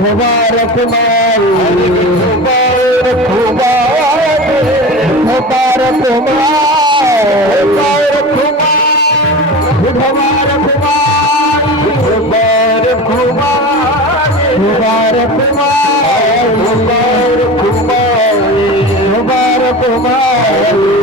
विठोबार कुमारी विठोबार कुमारी विठोबार कुमारी विठोबार कुमारी विठोबार कुमारी विठोबार कुमारी विठोबार कुमारी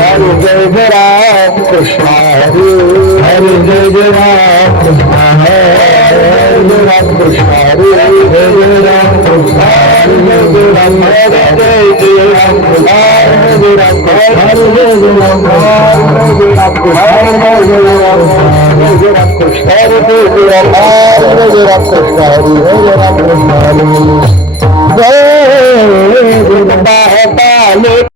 हरे जय जय राम कृष्ण हरे हरे जय जय राम कृष्ण हरे जय राम कृष्ण हरे जय जय राम कृष्ण हरे जय राम हरे जय राम हरे जय राम हरे जय राम हरे राम कृष्ण हरे जय राम कृष्ण हरे जय राम कृष्ण हरे जय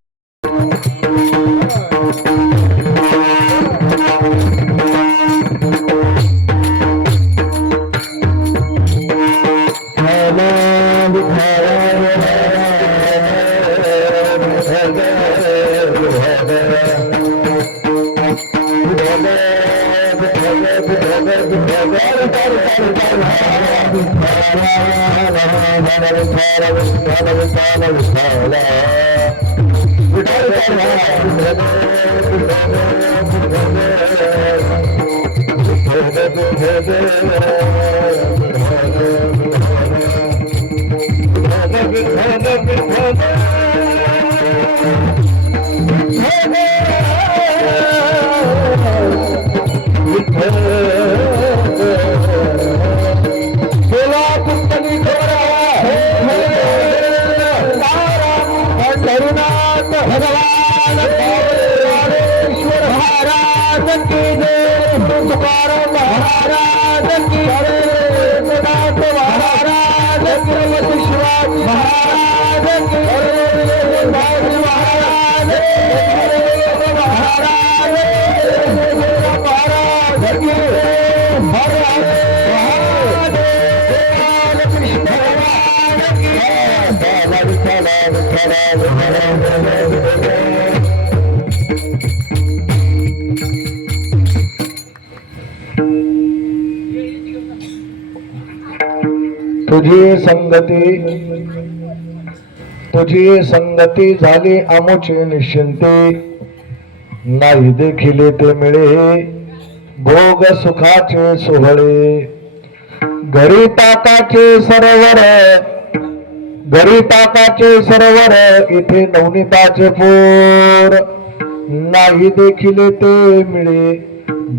तुझी संगती झाली आमुचे निश्चिंते नाही देखिले ते मिळे भोग सुखाचे सोहळे घरी टाकाचे सरोवर इथे नवनीताचे पोर नाही देखिले ते मिळे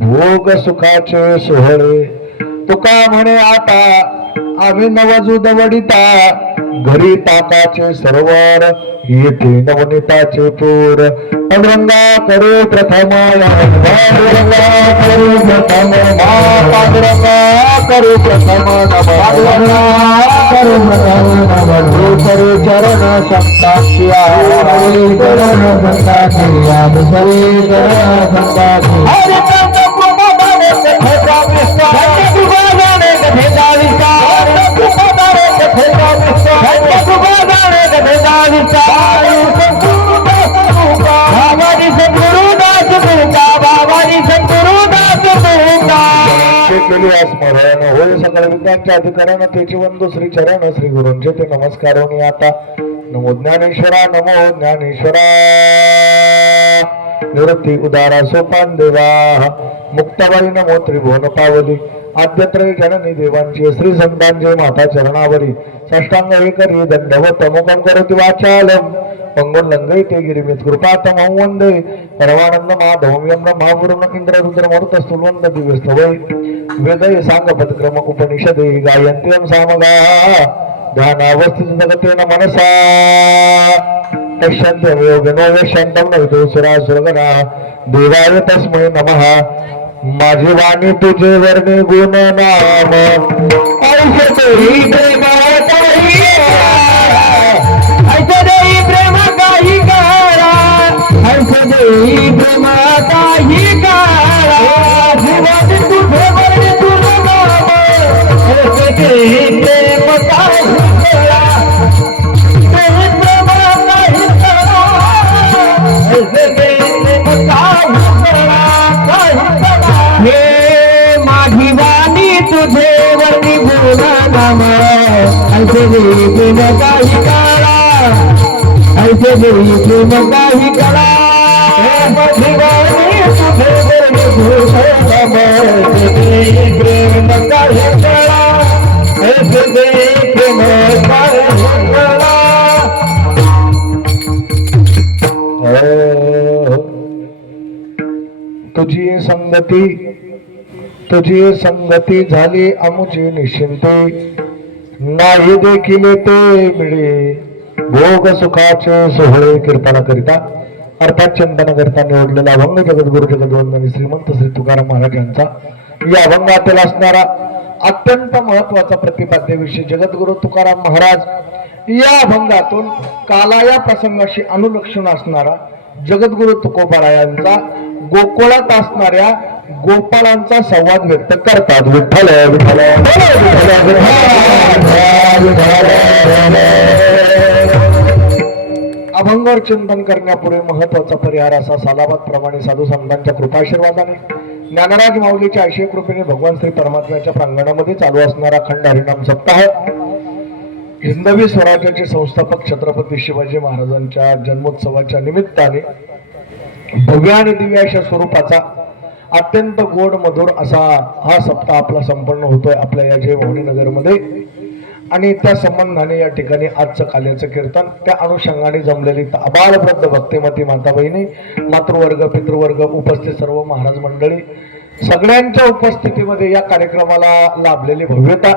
भोग सुखाचे सोहळे तुका म्हणे आता आम्ही नवजूद वडिता घरी टाकाचे सरोवर येथे नवनीताचे पोर पांडुरंगा करू प्रथम पांडुरंगा करू प्रथम पांडुरंगा करू प्रथम पांडुरंगा करू प्रथम करू चरण संताची चरण संताची चरण संताची स्मरण होय सकल विद्यांच्या अधिकारानं त्याची वंदू श्री चरण श्री गुरूंचे ते नमस्कार होणे आता नमो ज्ञानेश्वरा निवृत्ती उदारा सोपान देवा मुक्ताबाई नमो त्रिभुवन पावली आद्यत्रय जननी देवांची श्री संतांचे माता चरणावरी साष्टांग हे करी दंडवत मुखम करोति वाचालम पंगुन लंघयते गिरिमित कृपातमं वंदे परमानंद माधवं यं ब्रह्मागुरुं इंद्र रुद्र मरुत स्तुवन्त दिव्यस्तवै वेदय सांगपदक्रम उपनिषदे गायन्त्यं सामगाः ध्यानावस्थित जगतेन मनसा यशांतं योगिनो यशांतं नविदुसुरासुरगणा देवाय तस्मै नमः माझी वाणी तुझे वर्णे गुण नाम ऐसे तेरी प्रेम काही ऐसे देई प्रेम काही काळा ऐसे देई प्रेम काही काळा जीवन तुझे वर्णे गुण नाम ऐसे देई प्रेम काही काळा देई प्रेम काही काळा ऐसे देई प्रेम काही काळा हे माझी वाणी तुझे वर्णी गुण नाम ऐसे देई प्रेम काही काळा ऐसे देई प्रेम काही काळा हे माझी वाणी तुझे वर्णी गुण नाम ऐसे देई प्रेम काही काळा ऐसे देई प्रेम काही काळा तुझी संगती झाली अमुची निश्चिंती नाही देखील ते मिळे भोग सुखाचे सोहळे कीर्तनाकरिता अर्थात चिंतनाकरिता निवडलेला अभंग जगद्गुरु जगद्वंदनी श्रीमंत श्री तुकाराम महाराज यांचा या अभंगातील असणारा अत्यंत महत्वाचा प्रतिपाद्य विषय जगद्गुरु तुकाराम महाराज या अभंगातून कालाया प्रसंगाशी अनुलक्षण असणारा जगद्गुरु तुकोबारायांचा गोकुळात असणाऱ्या गोपाळांचा संवाद व्यक्त करतात. विठ्ठल विठ्ठल अभंगावर चिंतन करण्यापूर्वी महत्वाचा परिहार असा सालाबाद प्रमाणे साधू संतांच्या कृपाशीर्वादाने ज्ञानराज माऊलीच्या आशय कृपेने भगवान श्री परमात्म्याच्या प्रांगणामध्ये चालू असणारा अखंड हरिनाम सप्ताह हिंदवी स्वराज्याचे संस्थापक छत्रपती शिवाजी महाराजांच्या जन्मोत्सवाच्या निमित्ताने भव्य आणि दिव्य अशा स्वरूपाचा अत्यंत गोड मधुर असा हा सप्ताह आपला संपन्न होतोय आपल्या या जय भवानी नगर मध्ये आणि त्या संबंधाने या ठिकाणी आजचं काल्याचं कीर्तन त्या अनुषंगाने जमलेली अबालवृद्ध भक्तिमती माता बहिणी मातृवर्ग पितृवर्ग उपस्थित सर्व महाराज मंडळी सगळ्यांच्या उपस्थितीमध्ये या कार्यक्रमाला लाभलेली भव्यता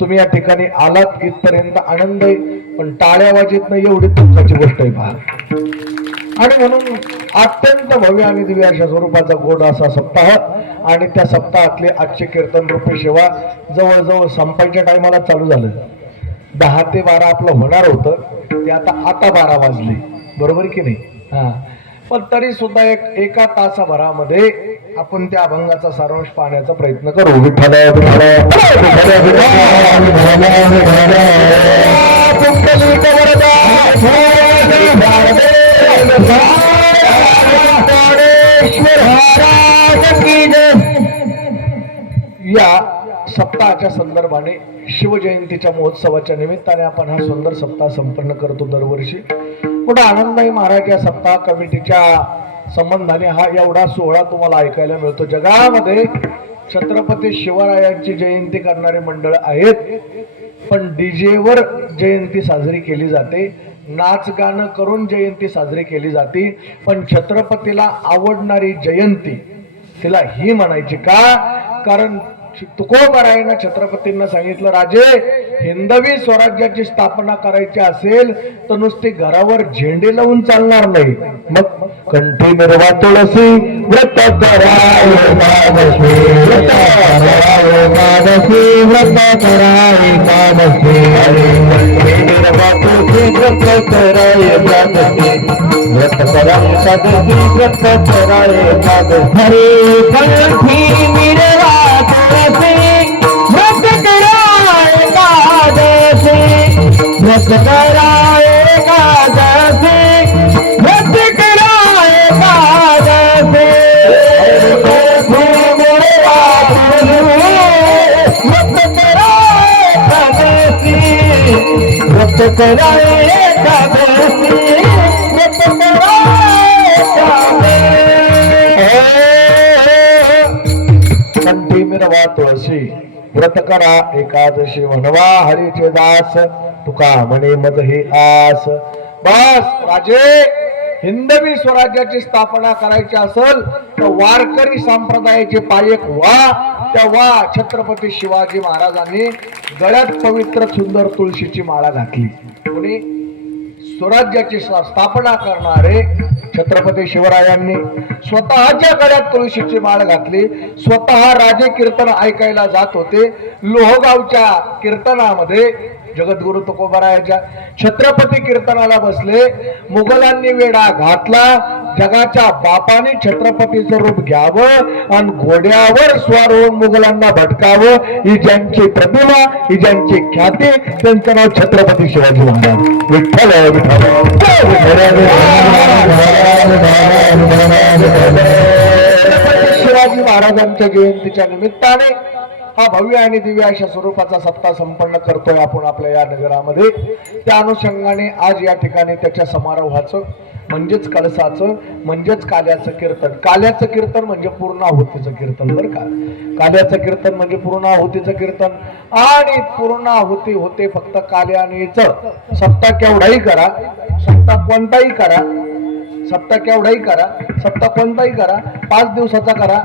तुम्ही या ठिकाणी आलात इथपर्यंत आनंद आहे पण टाळ्या वाजत नाही एवढी दुःखाची गोष्ट आहे पहा आणि म्हणून अत्यंत भव्य आणि दिव्य अशा स्वरूपाचा गोड असा सप्ताह आणि त्या सप्ताहातले आजचे कीर्तन रूपी सेवा जवळजवळ संपायच्या टायमाला चालू झालं 10 ते 12 आपलं होणार होतं ते आता 12 वाजले बरोबर की नाही हा पण तरी सुद्धा एका तासाभरामध्ये आपण त्या अभंगाचा सारांश पाहण्याचा प्रयत्न करू. विठ्ठल या सप्ताहाच्या संदर्भाने शिवजयंतीच्या महोत्सवाच्या निमित्ताने आपण हा सुंदर सप्ताह संपन्न करतो दरवर्षी. मोठा आनंद आहे महाराज या सप्ताह कमिटीच्या संबंधाने हा एवढा सोहळा तुम्हाला ऐकायला मिळतो. जगामध्ये छत्रपती शिवरायांची जयंती करणारे मंडळ आहेत पण डीजे वर जयंती साजरी केली जाते नाच गाणं करून जयंती साजरी केली जाते पण छत्रपतीला आवडणारी जयंती तिला ही म्हणायची का कारण तुकोबारायांना छत्रपतींना सांगितलं राजे हिंदवी स्वराज्याची स्थापना करायची असेल तर नुसती घरावर झेंडे लावून चालणार नाही मग कंठी निर्वा तुळसी व्रत कराय मानसी व्रत कराय मानसी व्रत कराय मानसी कंठी निर्वा तुळसी व्रत कराय मानसी व्रत कराय साधसी व्रत कराय मानसी हरे कंठी निर्वा व्रत कराय एकादशी व्रत कराय एकादशी व्रत कराय एकादशी व्रत कराय एकादशी व्रत कराय कंठी मिरवा तुळशी व्रत करा एकादशी म्हणवा हरीचे दास तुका म्हणे मज हे आस. बस राजे हिंदवी स्वराज्याची स्थापना करायची असेल तर वारकरी संप्रदायाचे पायक व्हा तेव्हा छत्रपती शिवाजी महाराजांनी गळ्यात पवित्र सुंदर तुळशीची माळा घातली. कोणी स्वराज्याची स्थापना करणारे छत्रपती शिवरायांनी स्वतःच्या गळ्यात तुळशीची माळ घातली, स्वतः राजे कीर्तन ऐकायला जात होते. लोहगावच्या कीर्तनामध्ये जगद्गुरु तुकोबारायाच्या छत्रपती कीर्तनाला बसले. मुघलांनी वेढा घातला. जगाच्या बापाने छत्रपतीचं रूप घ्यावं आणि घोड्यावर स्वार होऊन मुघलांना भटकावं, ही ज्यांची प्रतिमा, ही ज्यांची ख्याती, त्यांचं नाव छत्रपती शिवाजी महाराज. विठ्ठल शिवाजी महाराजांच्या जयंतीच्या निमित्ताने हा भव्य आणि दिव्य अशा स्वरूपाचा सप्ताह संपन्न करतोय आपण आपल्या या नगरामध्ये. त्या अनुषंगाने आज या ठिकाणी त्याच्या समारोहाचं म्हणजेच कळसाचं म्हणजेच काल्याचं कीर्तन. काल्याचं कीर्तन म्हणजे पूर्णाहुतीचं कीर्तन बरं का. काल्याचं कीर्तन म्हणजे पूर्णाहुतीचं कीर्तन. आणि पूर्णाहुती होते फक्त काल्यानेच. सप्ताह केवढाही करा, सप्ताह कोणताही करा, सप्ताह केवढाही करा, सप्ताह कोणताही करा, 5 दिवसाचा करा,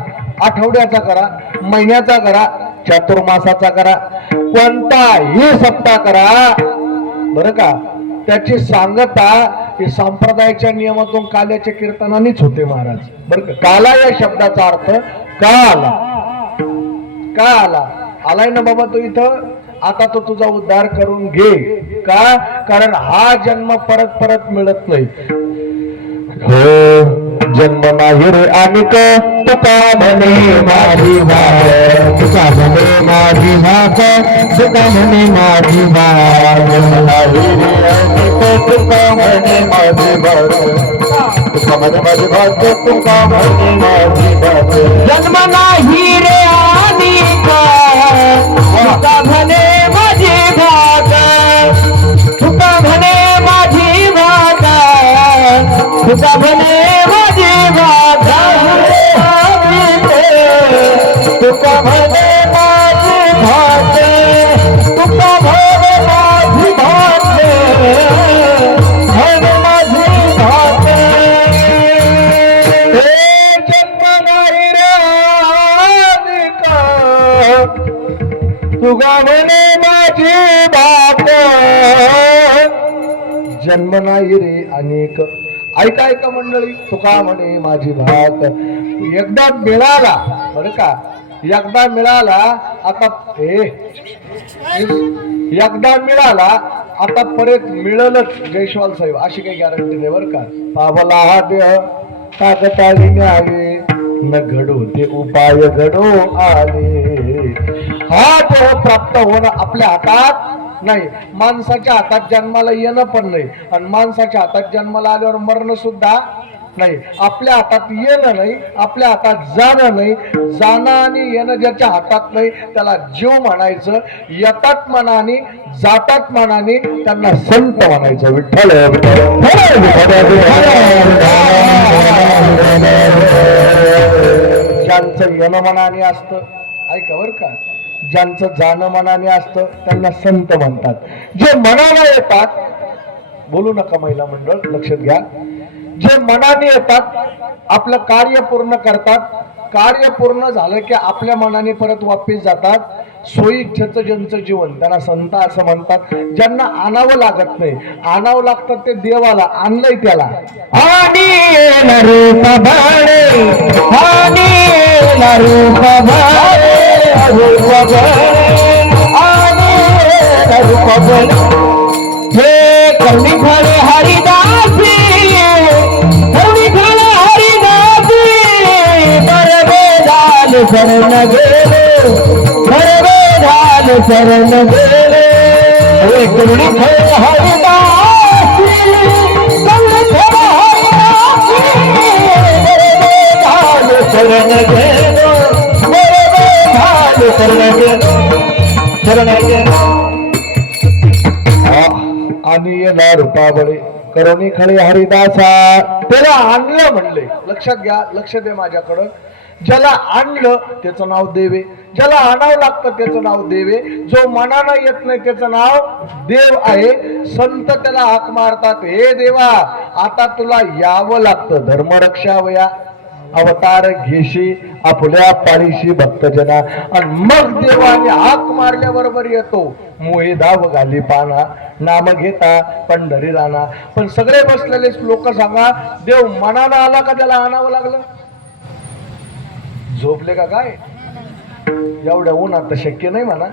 आठवड्याचा करा, महिन्याचा करा, चातुर्मासाचा करा, कोणताही सप्ताह करा बरं का. त्याची सांगता ही संप्रदायाच्या नियमातून काल्याच्या कीर्तनानेच होते महाराज बरं का. काला या शब्दाचा अर्थ का आला, का आला, आलाय ना बाबा तो इथं, आता तो तुझा उद्धार करून घे. का, कारण हा जन्म परत परत मिळत नाही. हो जन्म नाही रे अनिक, तुका म्हणे माझी भाग, तुका म्हणे माझी भाग, तुका म्हणे माझी भाग. जन्म नाही रे अनिक, तुका म्हणे माझी भाग, तुका म्हणे माझी भाग, तुका म्हणे माझी भाग. जन्म नाही रे अनिक, तुका म्हणे माझी भाग, तुका म्हणे माझी भाग, तुका म्हणे माझी भाग. तुका म्हणे माझी भाग, तुका म्हणे माझी भाग, म्हणे माझी भाग. जन्म नाही रे अनिक, तुका म्हणे माझी भाग. जन्म नाही रे अनेक. ऐका ऐका मंडळी, तुका म्हणे माझी भाग. एकदा मिळाला बरं का, एकदा मिळाला आता एकदा मिळाला आता परत मिळलच जयस्वाल साहेब, अशी काही गॅरंटी नाही बरं का. पावला हा देह ताकताळीने आले, न घडो ते उपाय घडो आले. हा देह प्राप्त होणं आपल्या हातात नाही, माणसाच्या हातात जन्माला येणं पण नाही आणि माणसाच्या हातात जन्माला आल्यावर मरण सुद्धा नाही. आपल्या हातात येणं नाही, आपल्या हातात जाणं नाही. जाणं आणि येणं ज्याच्या हातात नाही त्याला जीव म्हणायचं. येतात मनाने, जातात मनाने, त्यांना संत म्हणायचं. विठ्ठल ज्यांचं येणं मनाने असतं, ऐका बर का, ज्यांचं जाणं मनाने असतं त्यांना संत म्हणतात. जे मनाला येतात, बोलू नका महिला मंडळ लक्षात घ्या, जे मनाने येतात आपलं कार्य पूर्ण करतात, कार्य पूर्ण झालं की आपल्या मनाने परत वापिस जातात. सोयीच्छेचं ज्यांचं जीवन त्यांना संत असं म्हणतात. ज्यांना आणावं लागत नाही, आणावं लागतं ते देवाला, आणलंय त्याला. आणि रूप भाडे, आणि रूप भाडे, रूप भाडे, आणि रूप भाडे. हे करुणी खळे हरिदासी, करुणी खळे हरिदासी, बरबे झाल शरण गेले, बरबे झाल शरण गेले. हे करुणी खळे हरिदासी, करुणी खळे हरिदासी, बरबे झाल शरण गेले, बरबे झाल शरण गेले, शरण गेले. आणि येणार रूपाबळे करुणी खळे हरिदासा, त्याला आणलं म्हणले. लक्षात घ्या, लक्ष दे माझ्याकडं. ज्याला आणलं त्याचं नाव देवे, ज्याला आणावं लागतं त्याचं नाव देवे. जो मनानं येत नाही त्याचं नाव देव आहे. संत त्याला हाक मारतात, हे देवा आता तुला यावं लागतं, धर्मरक्षावया अवतार घेशी आपल्या पारीशी भक्तजना. आणि मग देवाने हाक मारल्या बरोबर येतो. मोहे धाव घाली पाना नाम घेता पंढरी राणा. पण सगळे बसलेले लोक सांगा, देव मनानं आला का त्याला आणावं लागलं? झोपले का काय? एवढ्या उन्हात तर शक्य नाही म्हणा.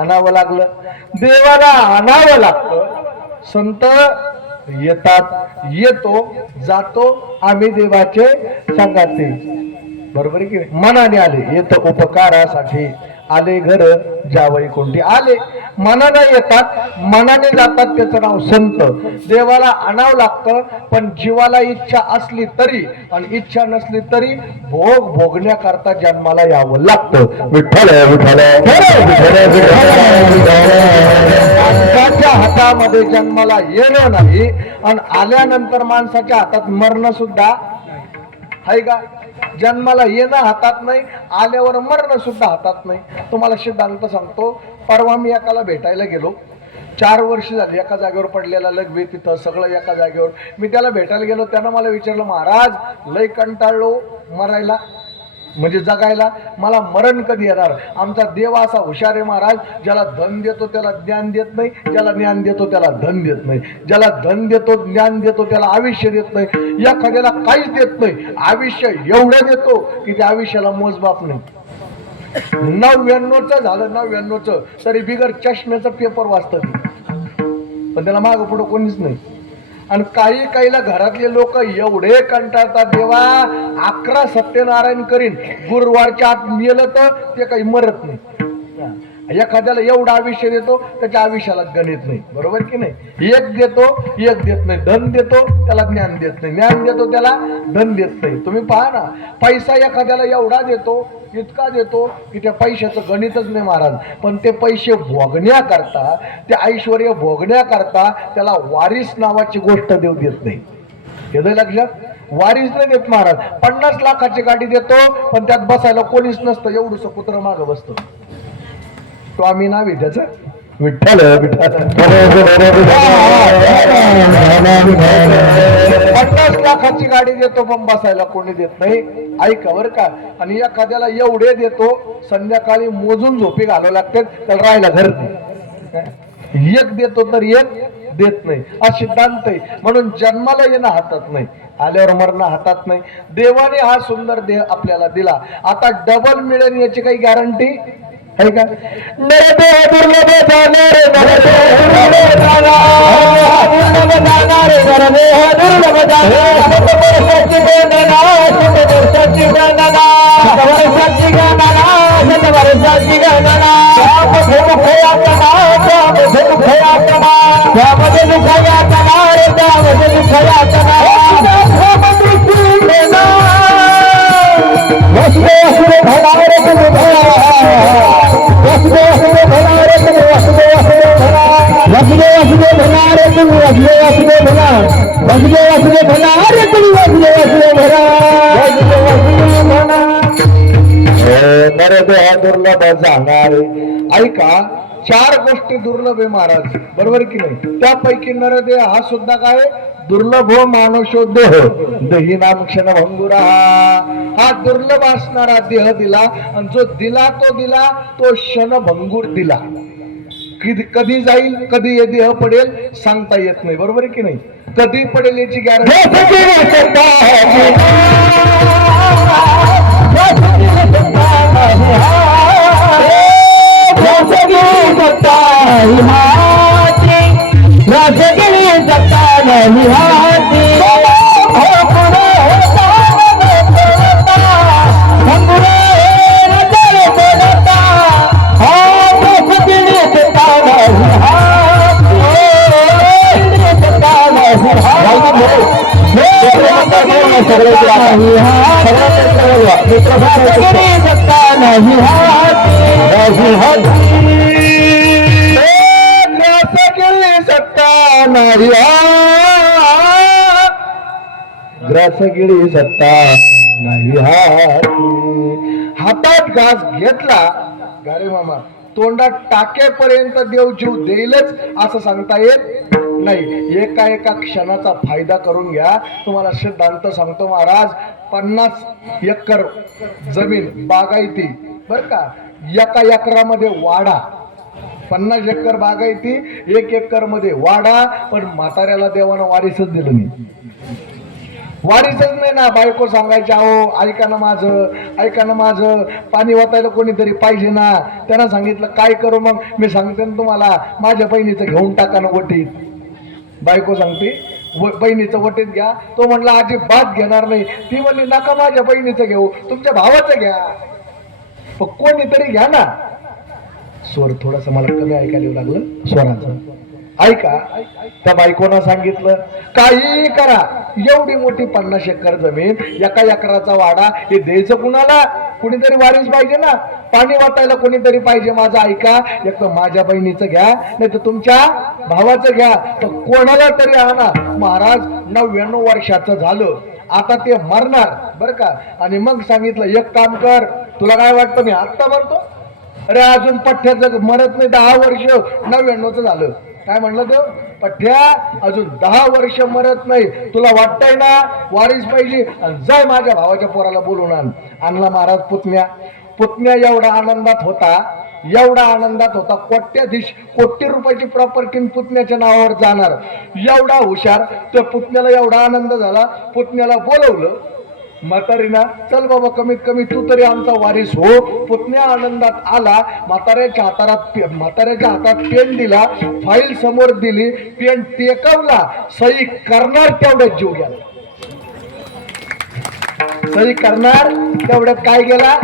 आणावं लागलं. देवाला आणावं लागतं. संत येतात, येतो जातो, आम्ही देवाचे संगाती. बरोबर आहे की नाही? मनाने आले, येत उपकारासाठी आले घर जावई कोणती. आले मनाने येतात, मनाने जातात, त्याचं नाव संत. देवाला आणावं लागतं. पण जीवाला इच्छा असली तरी आणि इच्छा नसली तरी भोग भोगण्याकरता जन्माला यावं लागतं. विठ्ठल विठ्ठल माणसाच्या हातामध्ये जन्माला येणं नाही आणि आल्यानंतर माणसाच्या हातात मरणं सुद्धा आहे का? जन्माला येणं हातात नाही, आल्यावर मरण सुद्धा हातात नाही. तुम्हाला सिद्धांत सांगतो. परवा मी एकाला भेटायला गेलो. 4 वर्ष झाली एका जागेवर पडलेला, लग्न तिथं सगळं एका जागेवर. मी त्याला भेटायला गेलो. त्यानं मला विचारलं, महाराज लय कंटाळलो मरायला म्हणजे जगायला, मला मरण कधी येणार? आमचा देव असा हुशार आहे महाराज, ज्याला धन देतो त्याला ज्ञान देत नाही, ज्याला ज्ञान देतो त्याला धन देत नाही, ज्याला धन देतो ज्ञान देतो त्याला आयुष्य देत नाही, एखाद्याला काहीच देत नाही. आयुष्य एवढं देतो की त्या आयुष्याला मोजमाप नाही. 99चं झालं 99चं तरी बिगर चष्म्याचा पेपर वाचतं, पण त्याला मागं पुढं कोणीच नाही. आणि काही काहीला घरातले लोक एवढे कंटाळतात, देवा 11 सत्यनारायण करीन, गुरुवारच्या आत मेलं तर ते काही मरत नाही. एखाद्याला एवढं आयुष्य देतो त्याच्या आयुष्याला गणित नाही. बरोबर की नाही? एक देतो एक देत नाही. धन देतो त्याला ज्ञान देत नाही, ज्ञान देतो त्याला धन देत नाही. तुम्ही पहा ना, पैसा एखाद्याला एवढा देतो, इतका देतो की त्या पैशाचं गणितच नाही महाराज. पण ते पैसे भोगण्याकरता, ते ऐश्वर भोगण्याकरता त्याला वारीस नावाची गोष्ट देव देत नाही. येतं लक्षात? वारीस नाही देत महाराज. 50 लाखाची गाडी देतो पण त्यात बसायला कोणीच नसतं, एवढंसं कुत्र मागं बसतं. तो आम्ही नाव आहे त्याचं, विठ्ठल विठ्ठल. 50 लाखाची गाडी देतो पण बसायला कोणी देत नाही. ऐका बरं का. आणि एखाद्याला एवढे देतो, संध्याकाळी मोजून झोपी घालावं लागते, त्याला राहायला घर नाही. एक देतो तर एक देत नाही, हा सिद्धांत आहे. म्हणून जन्माला येणं हातात नाही, आल्यावर मरणं हातात नाही. देवाने हा सुंदर देह आपल्याला दिला. आता डबल मिळेल याची काही गॅरंटी आहे का? नरदेह दुर्लभ जाणार, नरदेह दुर्लभ जाणार, दुर्लभ जाणार, नरदेह दुर्लभ जाणार. शतवर्षाची गणना, शतवर्षाची गणना, शतवर्षाची गणना, शतवर्षाची गणना. त्यामध्ये दुःख यातना, त्यामध्ये दुःख यातना, त्यामध्ये दुःख यातना रे, त्यामध्ये दुःख यातना. वसुदेव वसुदेव भला रे तुम्ही भला, वसुदेव वसुदेव भला रे तुम्ही, वसुदेव वसुदेव भला, वसुदेव वसुदेव भला रे तुम्ही, वसुदेव वसुदेव भला, वसुदेव वसुदेव भला रे तुम्ही, वसुदेव वसुदेव भला, वसुदेव वसुदेव भला. नरदेह दुर्लभ जाणार. ऐका, 4 गोष्टी दुर्लभ आहे महाराज. बरोबर की नाही? त्यापैकी नरदेह हा सुद्धा काय दुर्लभ हो मानुषो देह, देही नाम क्षण भंगुरा. हा दुर्लभ असणारा देह दिला आणि जो दिला तो क्षण भंगूर दिला. कधी जाईल, कधी हे देह पडेल सांगता येत नाही. बरोबर आहे की नाही? कधी पडेल याची गॅरंटी ग्रासगिरी सत्ता नाही हातात घास घेतला गारे मामा, तोंडात टाकेपर्यंत देव जीव देईलच असं सांगता येत नाही, एका एका क्षणाचा फायदा करून घ्या. तुम्हाला सिद्धांत सांगतो महाराज. 50 एकर जमीन बागायती बर का, एका एकरामध्ये वाडा. 50 एकर बागायती, 1 एकर मध्ये वाडा. पण म्हाताऱ्याला देवानं वारीसच दिलं नाही. वारीसच नाही ना. बायको सांगायची, अहो ऐका ना माझं, ऐका ना माझं, पाणी वाटायला कोणीतरी पाहिजे ना. त्यांना सांगितलं काय करू मग. मी सांगते ना तुम्हाला, माझ्या बहिणीचं घेऊन टाका ना वटीत. बायको सांगते बहिणीचं वटीत घ्या. तो म्हणला अजिबात घेणार नाही. ती म्हणली नका माझ्या बहिणीचं घेऊ, तुमच्या भावाचं घ्या. पण कोणीतरी घ्या ना. स्वर थोडासा मला कमी ऐकायला येऊ लागलं स्वराचं. ऐका, त्या बायकोनं सांगितलं काही करा, एवढी मोठी 50 एकर जमीन, एका एकराचा वाडा, हे द्यायचं कुणाला? कुणीतरी वारीस पाहिजे ना. पाणी वाटायला कोणीतरी पाहिजे. माझं ऐका, एक तर माझ्या बहिणीचं घ्या, नाही तर तुमच्या भावाचं घ्या, तर कोणाला तरी आणा. महाराज 99 वर्षाचं झालं, आता ते मरणार बर का. आणि मग सांगितलं एक काम कर, तुला काय वाटतं मी आत्ता मरतो? अरे अजून पठ्ठ्याचं मरत नाही, 10 वर्ष 99चं झालं. काय म्हणलं तो? पठ्ठ्या अजून 10 वर्ष मरत नाही, तुला वाटतंय ना वारीस पाहिजे, जाय माझ्या भावाच्या पोराला बोलून आण. आणला महाराज पुतण्या. पुतण्या एवढा आनंदात होता, एवढा आनंदात होता, कोट्याधीश, कोटी रुपयाची प्रॉपर्टी पुतण्याच्या नावावर जाणार, एवढा हुशार. त्या पुतण्याला एवढा आनंद झाला, पुतण्याला बोलवलं. म्हातारीना, चल बाबा कमीत कमी तू तरी आमचा वारीस हो. पुतण्या आनंदात आला. म्हाताऱ्याच्या हातात पेन दिला, फाईल समोर दिली, पेन टेकवला, सही करणार तेवढ्यात जीव गेला. सही करणार तेवढ्यात काय गेला?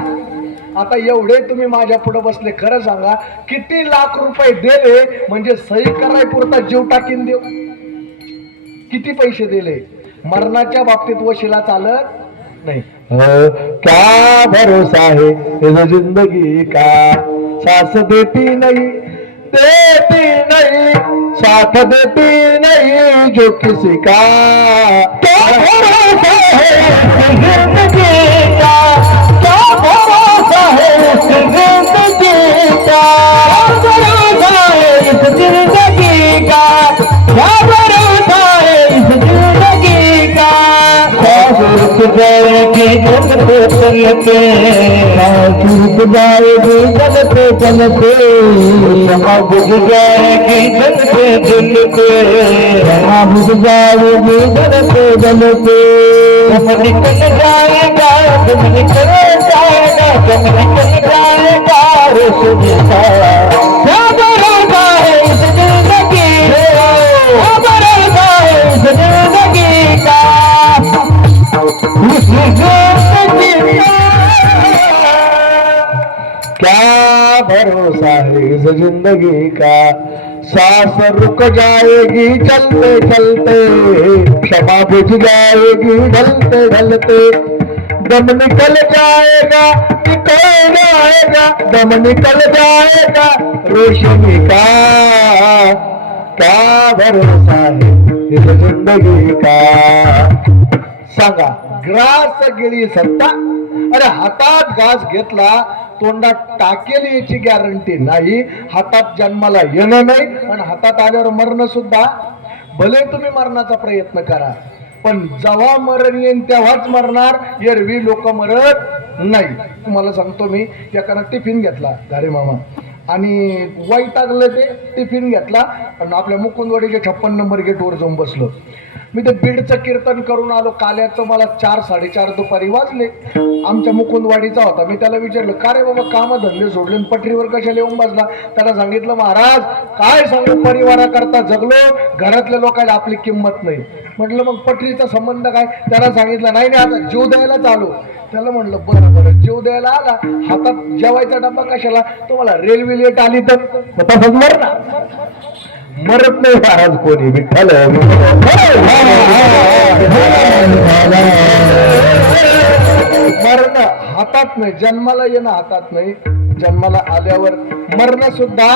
आता एवढे तुम्ही माझ्या पुढे बसले, खरं सांगा किती लाख रुपये दिले म्हणजे सही कराय पुरता जीव टाकीन देऊ? किती पैसे दिले? मरणाच्या बाबतीत वशिला चालत नहीं। क्या भरोसा है इस जिंदगी का, साथ देती नहीं साथ देती नहीं जो किसी का। क्या भरोसा है इस जिंदगी का, क्या भरोसा है इस जिंदगी का, क्या भरोसा है इस जिंदगी का, क्या भरोसा है इस जिंदगी का। रुक जाएगी चलते चलते, रुक जाएगी चलते चलते, बुझ जाएगी चलते चलते, बुझ जाएगी चलते चलते। तुम निकल जाएगा, तुम निकल जाएगा, तुम निकल जाएगा रुसवा। क्या भरोसा है इस जिंदगी का, क्या भरोसा है इस जिंदगी का। क्या भरोसा है इस जिंदगी का, सांस रुक जाएगी चलते चलते, क्षमा बुझ जाएगी ढलते ढलते, दम निकल जाएगा निकल जाएगा, दम निकल जाएगा रोशनी का। क्या भरोसा है इस जिंदगी का। सांगा, ग्रास गेली सत्ता. अरे हातात घास घेतला, तोंडात टाकेल याची गॅरंटी नाही. हातात जन्माला येणं नाही आणि हातात आल्यावर मरण सुद्धा. भले तुम्ही मरणाचा प्रयत्न करा, पण जेव्हा मरण येईन तेव्हाच मरणार, एरवी लोक मरत नाही. तुम्हाला सांगतो, मी एकानं टिफिन घेतला धारे मामा आणि वैतागलं ते टिफिन घेतला आणि आपल्या मुकुंदवाडीच्या 56 नंबर गेटवर जाऊन बसलो. मी ते बीडचं कीर्तन करून आलो. काल्याचं मला 4-4:30 दुपारी वाजले. आमच्या मुकुंदवाडीचा होता. मी त्याला विचारलं, का रे बाबा काम धंदे सोडले पटरीवर कशाला येऊन बसला? त्याला सांगितलं, महाराज काय सांगू, परिवाराकरता जगलो, घरातल्या लोकांना आपली किंमत नाही. म्हटलं मग पटरीचा संबंध काय? त्याला सांगितलं, नाही नाही आता जीव द्यायला चालू. त्याला म्हटलं बरं बरं. जीव द्यायला आला, हातात जेवायचा डब्बा कशाला? तुम्हाला रेल्वे लेट आली तर तसंच मरणार. मरत नाही महाराज कोणी. विठ्ठल मरण हातात नाही, जन्माला येणं हातात नाही, जन्माला आल्यावर मरण सुद्धा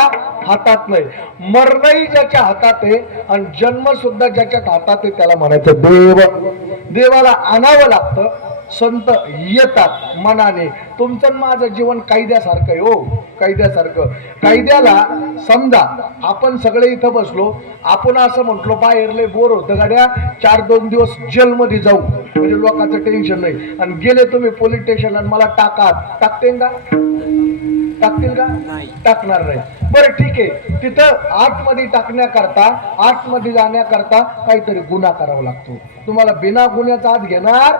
हातात नाही. मरणही ज्याच्या हातात आहे आणि जन्म सुद्धा ज्याच्या हातात आहे त्याला म्हणायचं देव. देवाला आणावं लागतं. संत येतात मनाने. तुमचं माझं जीवन कायद्यासारखं आहे हो. कैद्यासारखं. कैद्याला समजा आपण सगळे इथं बसलो, आपण असं म्हटलो बाहेर लय बोर होतं गाड्या, 4-2 दिवस जेलमध्ये जाऊ म्हणजे लोकांचं टेन्शन नाही, आणि गेले तुम्ही पोलीस स्टेशनला मला टाकते का? टाकतील का? टाकणार नाही. बरं ठीक आहे, तिथं आतमध्ये टाकण्याकरता, आतमध्ये जाण्याकरता काहीतरी गुन्हा करावा लागतो. तुम्हाला बिना गुन्ह्याचा आत घेणार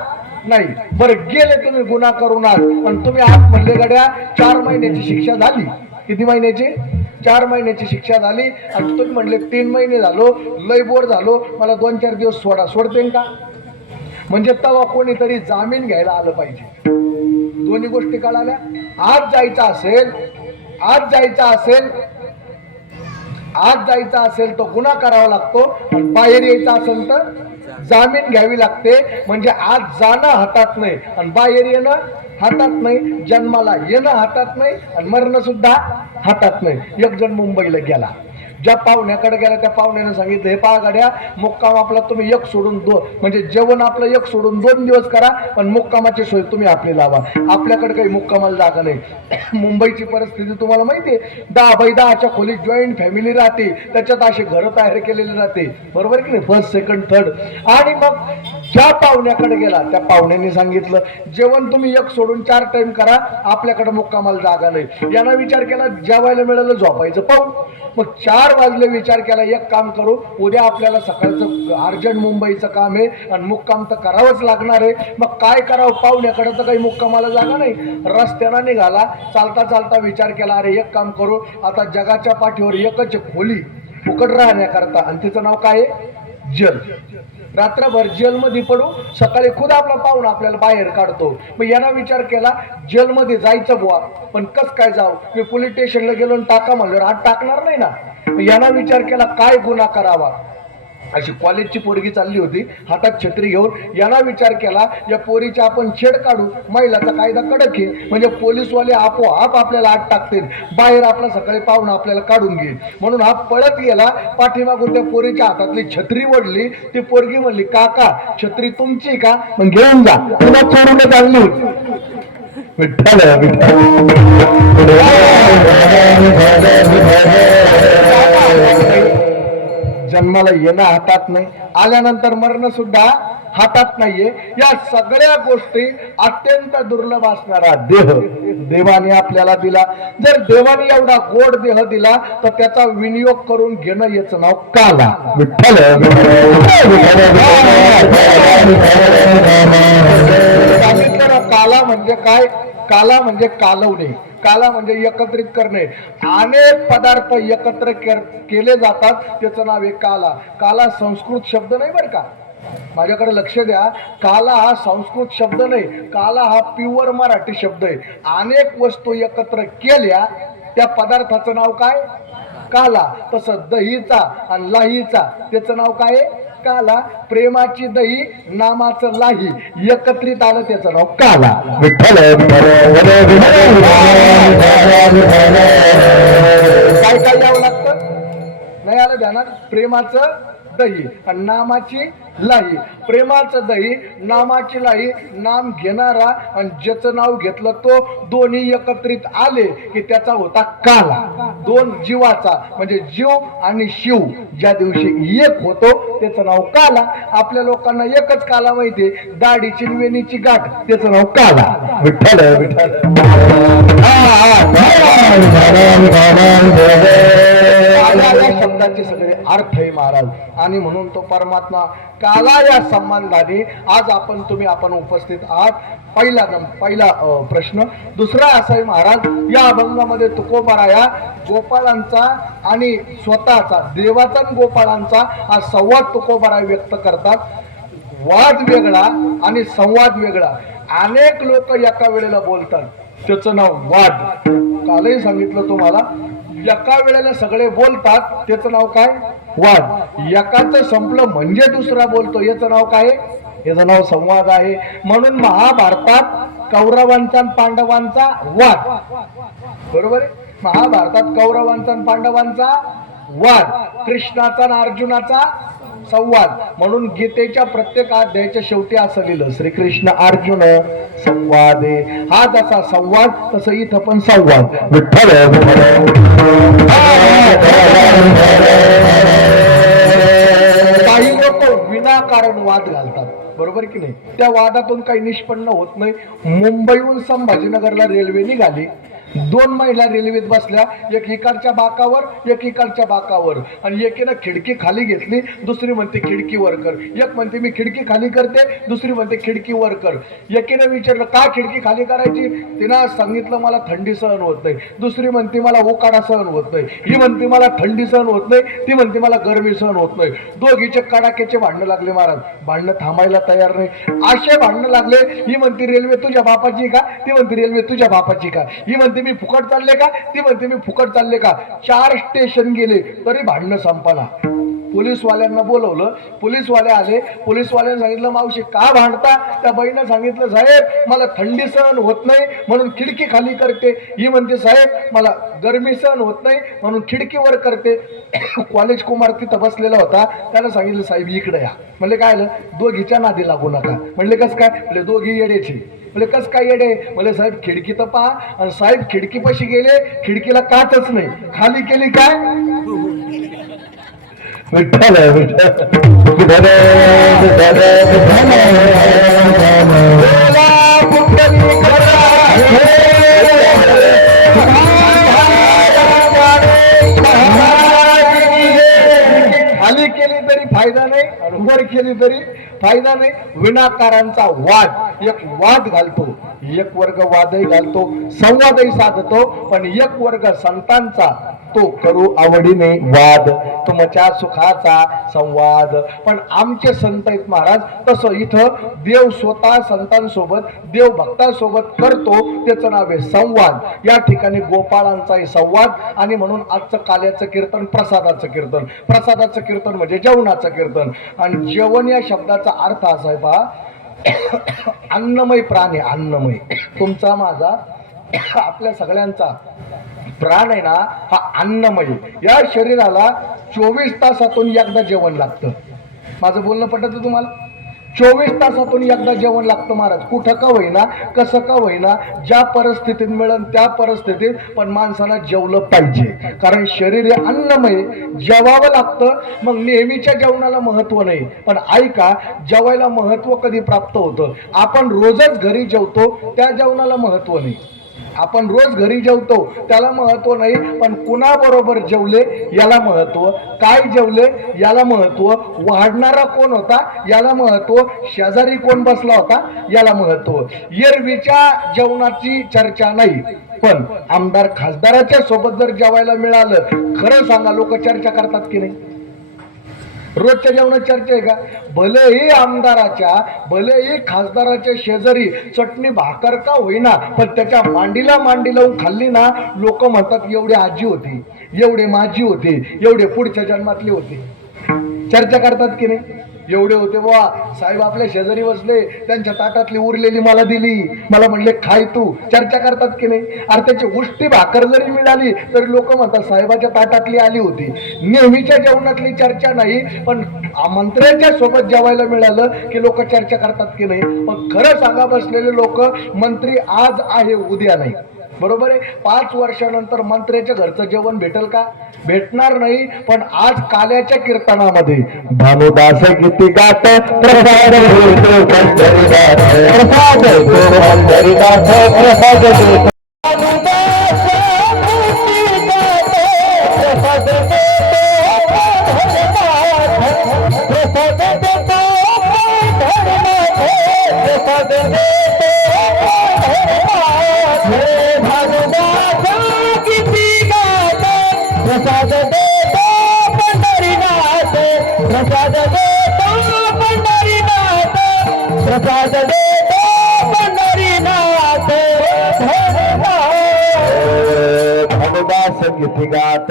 नाही. बरं गेले तुम्ही गुन्हा करून आत, आणि तुम्ही आत म्हणले गड्या 4 महिन्याची शिक्षा झाली. किती महिन्याची? 4 महिन्याची शिक्षा झाली. आणि तुम्ही म्हणले 3 महिने झालो, लय बोर झालो, मला 2-4 दिवस सोडा. सोडते का? म्हणजे तेव्हा कोणीतरी जामीन घ्यायला आलं पाहिजे. दोन्ही गोष्टी कळाल्या. आज जायचं असेल, आज जायचं असेल तर गुन्हा करावा लागतो, आणि बाहेर यायचं असेल तर जामीन घ्यावी लागते. म्हणजे आज जाणं हातात नाही आणि बाहेर येणं हातात नाही, जन्माला येणं हातात नाही आणि मरणं सुद्धा हातात नाही. एक जण मुंबईला गेला, ज्या पाहुण्याकडे गेला त्या पाहुण्याने सांगितलं, हे पहा गाड्या, मुक्काम आपला तुम्ही 1 सोडून 2 म्हणजे जेवण आपलं 1 सोडून 2 दिवस करा, पण मुक्कामाची सोय तुम्ही आपली लावा. आपल्याकडे काही मुक्कामाला जागा नाही. मुंबईची परिस्थिती तुम्हाला माहिती आहे, 10 बाय 10च्या खोलीत जॉईंट फॅमिली राहते, त्याच्यात अशी घरं तयार केलेली राहते. बरोबर की नाही? 1st, 2nd, 3rd. आणि मग ज्या पाहुण्याकडे गेला त्या पाहुण्याने सांगितलं, जेवण तुम्ही 1 सोडून 4 टाइम करा, आपल्याकडे मुक्कामाला जागा नाही. यानं विचार केला, जेवायला मिळालं झोपायचं पाहून. मग 4 वाजले, विचार केला एक काम करू, उद्या आपल्याला सकाळचं अर्जंट मुंबईचं काम आहे आणि मुक्काम तर करावंच लागणार आहे. मग काय करावं, पाहुण्याकडे तर काही मुक्कामाला जागा नाही. रस्त्यानं निघाला, चालता चालता विचार केला, अरे एक काम करू, आता जगाच्या पाठीवर एकच खोली फुकट राहण्याकरता, आणि तिचं नाव काय आहे? जेल. रात्रभर जेलमध्ये पडू, सकाळी खुद आपला पाहुणा आपल्याला बाहेर काढतो. मग यांना विचार केला, जेलमध्ये जायचं बुवा, पण कस काय जाऊ? मी पोलीस स्टेशनला गेलो आणि टाका म्हणलं, आत टाकणार नाही ना. यांना विचार केला, काय गुन्हा करावा. अशी कॉलेजची पोरगी चालली होती हातात छत्री घेऊन. यांना विचार केला, या पोरीचा आपण छेड काढू, महिलाचा कायदा कडक आहे, म्हणजे पोलीसवाले आपोआप आपल्याला आत टाकतील, बाहेर आपला सकाळी पाहुणा आपल्याला काढून घेईल. म्हणून हा पळत गेला, पाठीमागून त्या पोरीच्या हातातली छत्री ओढली. ती पोरगी म्हणली, काका छत्री तुमची का? मग घेऊन जा, तुला चोरून चालली होती. विठ्ठल जन्माला येणं हातात नाही, आल्यानंतर मरण सुद्धा हातात नाहीये. या सगळ्या गोष्टी अत्यंत दुर्लभ असणारा देह देवाने आपल्याला दिला. जर देवाने एवढा गोड देह दिला तर त्याचा विनियोग करून घेणं याचं नाव काला. विठ्ठल काला म्हणजे काय? काला म्हणजे कालवणे, काला म्हणजे एकत्रित करणे. अनेक पदार्थ एकत्र केले जातात, त्याचं नाव आहे काला. काला संस्कृत शब्द नाही बरं का, माझ्याकडे लक्ष द्या. काला हा संस्कृत शब्द नाही, काला हा प्युअर मराठी शब्द आहे. अनेक वस्तू एकत्र केल्या त्या पदार्थाचं नाव काय? काला. तसं दहीचा आणि लाहीचा त्याचं नाव काय? काला. प्रेमाची दही, नामाचं लाही एकत्रित आलं त्याचं नाव काला. विठ्ठल काय काय यावं लागतं? नाही आलं ध्यानात? प्रेमाचं दही आणि नामाची लाही. प्रेमाचं दही, नामाची लाही, नाम घेणारा आणि ज्याचं नाव घेतलं तो दोन्ही एकत्रित आले की त्याचा होता काला. 2 जीवाचा म्हणजे जीव आणि शिव ज्या दिवशी एक होतो त्याचं नाव काला. आपल्या लोकांना एकच काला माहितीये, दाढीची वेणीची गाठ, त्याचं नाव काला. विठ्ठल विठ्ठल शब्दाचे सगळे अर्थ आहे महाराज. आणि म्हणून तो परमात्मा काला या संबंधाने आज आपण उपस्थित आहात. पहिला प्रश्न. दुसरा असा आहे महाराज, या अभंगामध्ये तुकोबाराया गोपाळांचा आणि स्वतःचा, देवाचा आणि गोपाळांचा हा संवाद तुकोबाराया व्यक्त करतात. वाद वेगळा आणि संवाद वेगळा. अनेक लोक एका वेळेला बोलतात, त्याचं नाव वाद. कालही सांगितलं तुम्हाला, एका वेळेला सगळे बोलतात त्याचं नाव काय? वाद. एकाचं संपलं म्हणजे दुसरा बोलतो, याचं नाव काय? याचं नाव संवाद आहे. म्हणून महाभारतात कौरवांचा आणि पांडवांचा वाद, बरोबर आहे? महाभारतात कौरवांचा आणि पांडवांचा वाद, कृष्णाचा आणि अर्जुनाचा संवाद. म्हणून गीतेच्या प्रत्येक अध्यायाच्या शेवटी असं लिहिलं, श्रीकृष्ण अर्जुन संवादे. हा जसा संवाद तसं इथं पण संवाद. विठ्ठल काही लोक विनाकारण वाद घालतात, बरोबर की नाही? त्या वादातून काही निष्पन्न होत नाही. मुंबईहून संभाजीनगरला रेल्वे निघाली, 2 महिला रेल्वेत बसल्या, एक इकडच्या बाकावर एक इकडच्या बाकावर, आणि एकीनं खिडकी खाली घेतली, दुसरी म्हणते खिडकी वर कर. एक म्हणते मी खिडकी खाली करते, दुसरी म्हणते खिडकी वर कर. एकीनं विचारलं का खिडकी खाली करायची, तिनं सांगितलं मला थंडी सहन होत नाही. दुसरी म्हणते मला उकाडा सहन होत नाही. ही म्हणते मला थंडी सहन होत नाही, ती म्हणते मला गरमी सहन होत नाही. दोघीचे कडाक्याचे भांडणं लागले महाराज. भांडणं थांबायला तयार नाही, असे भांडणं लागले. ही म्हणते रेल्वे तुझ्या बापाची का, ती म्हणते रेल्वे तुझ्या बापाची का. ही म्हणते मी फुकट चालले का, ती म्हणते मी फुकट चालले का. 4 स्टेशन गेले तरी भांडणं संपना. पोलीसवाल्यांना बोलवलं, पोलीसवाले आले. पोलीसवाल्यांनी सांगितलं मावशी का भांडता. त्या बाईनं सांगितलं साहेब मला थंडी सहन होत नाही म्हणून खिडकी खाली करते. ही म्हणते साहेब मला गरमी सहन होत नाही म्हणून खिडकीवर करते. कॉलेज कुमार तिथं बसलेला होता, त्यानं सांगितलं साहेब इकडे या. म्हणले काय आलं, दोघीच्या नादी लागू नका. म्हणले कसं काय, म्हणले दोघी येडेची. म्हणजे कस काय येडे, म्हणजे साहेब खिडकी तर पहा. आणि साहेब खिडकीपाशी गेले, खिडकीला काचच नाही, खाली केली काय. विठ्ठल खाली केली तरी फायदा नाही, वर केली तरी फायदा नाही. विनाकारांचा वाद, एक वाद घालतो, एक वर्ग वादही घालतो, संवादही साधतो, पण एक वर्ग संतांचा तो करू आवडीने वाद, तुमच्या सुखाचा संवाद. पण आमचे संत आहेत महाराज तसं इथं देव स्वतः संतांसोबत, देव भक्तांसोबत करतो, त्याचं नाव आहे संवाद. या ठिकाणी गोपाळांचाही संवाद. आणि म्हणून आजचं काल्याचं कीर्तन प्रसादाचं कीर्तन. प्रसादाचं कीर्तन म्हणजे जेवणाचं कीर्तन. आणि जेवण या शब्दाचा अर्थ असा आहे पहा, अन्नमय प्राण आहे, अन्नमय. तुमचा माझा आपल्या सगळ्यांचा प्राण आहे ना हा अन्नमय. या शरीराला 24 तासातून एकदा जेवण लागतं. माझं बोलणं पटतं तुम्हाला? 24 तासातून एकदा जेवण लागतं महाराज. कुठं का होईना, कसं का होईना, ज्या परिस्थितीत मिळेल त्या परिस्थितीत, पण माणसाला जेवलं पाहिजे. कारण शरीर हे अन्नमय, जेवावं लागतं. मग नेहमीच्या जेवणाला महत्व नाही, पण ऐका जेवायला महत्व कधी प्राप्त होतं. आपण रोजच घरी जेवतो त्या जेवणाला महत्व नाही. आपण रोज घरी जेवतो त्याला महत्व नाही, पण कुणाबरोबर जेवले याला महत्व, काय जेवले याला महत्व, वाढणारा कोण होता याला महत्व, शेजारी कोण बसला होता याला महत्व. एरवीच्या जेवणाची चर्चा नाही, पण आमदार खासदाराच्या सोबत जर जेवायला मिळालं, खरं सांगा लोक चर्चा करतात की नाही? रोजच्या जेवणात चर्चा आहे का? भलेही आमदाराच्या, भलेही खासदाराच्या शेजारी चटणी भाकर का होईना, पण त्याच्या मांडीला मांडी लावून खाल्ली ना, लोक म्हणतात एवढे आजी होती, एवढे माझी होते, एवढे पुढच्या जन्मातले होते. चर्चा करतात की नाही? एवढे होते बुवा साहेब आपल्या शेजारी बसले, त्यांच्या ताटातली उरलेली मला दिली, मला म्हणले खाय तू. चर्चा करतात की नाही? अरे त्याची उष्टी भाकर जरी मिळाली तरी लोक म्हणतात साहेबाच्या ताटातली आली होती. नेहमीच्या जेवणातली चर्चा नाही, पण मंत्र्याच्या सोबत जेवायला मिळालं की लोक चर्चा करतात की नाही? पण खरं सांगा बसलेले लोक, मंत्री आज आहे उद्या नाही, बरोबर आहे? 5 वर्षानंतर मंत्र्याच्या घरचं जेवण भेटेल का? भेटणार नाही. पण आज काल्याच्या कीर्तनामध्ये भानुदास गीती गात प्रसाद देतो पंढरीनाथ, प्रसाद देतो पंढरीनाथ, प्रसाद देतो भानुदास गीती गात प्रसाद देतो पंढरीनाथ, प्रसाद देतो पंढरीनाथ, प्रसाद देतो पंढरीनाथ. भानुदास गीती गात प्रसाद देतो पंढरीनाथ, प्रसाद देतो पंढरीनाथ, प्रसाद देतो पंढरीनाथ. भानुदास गीती गात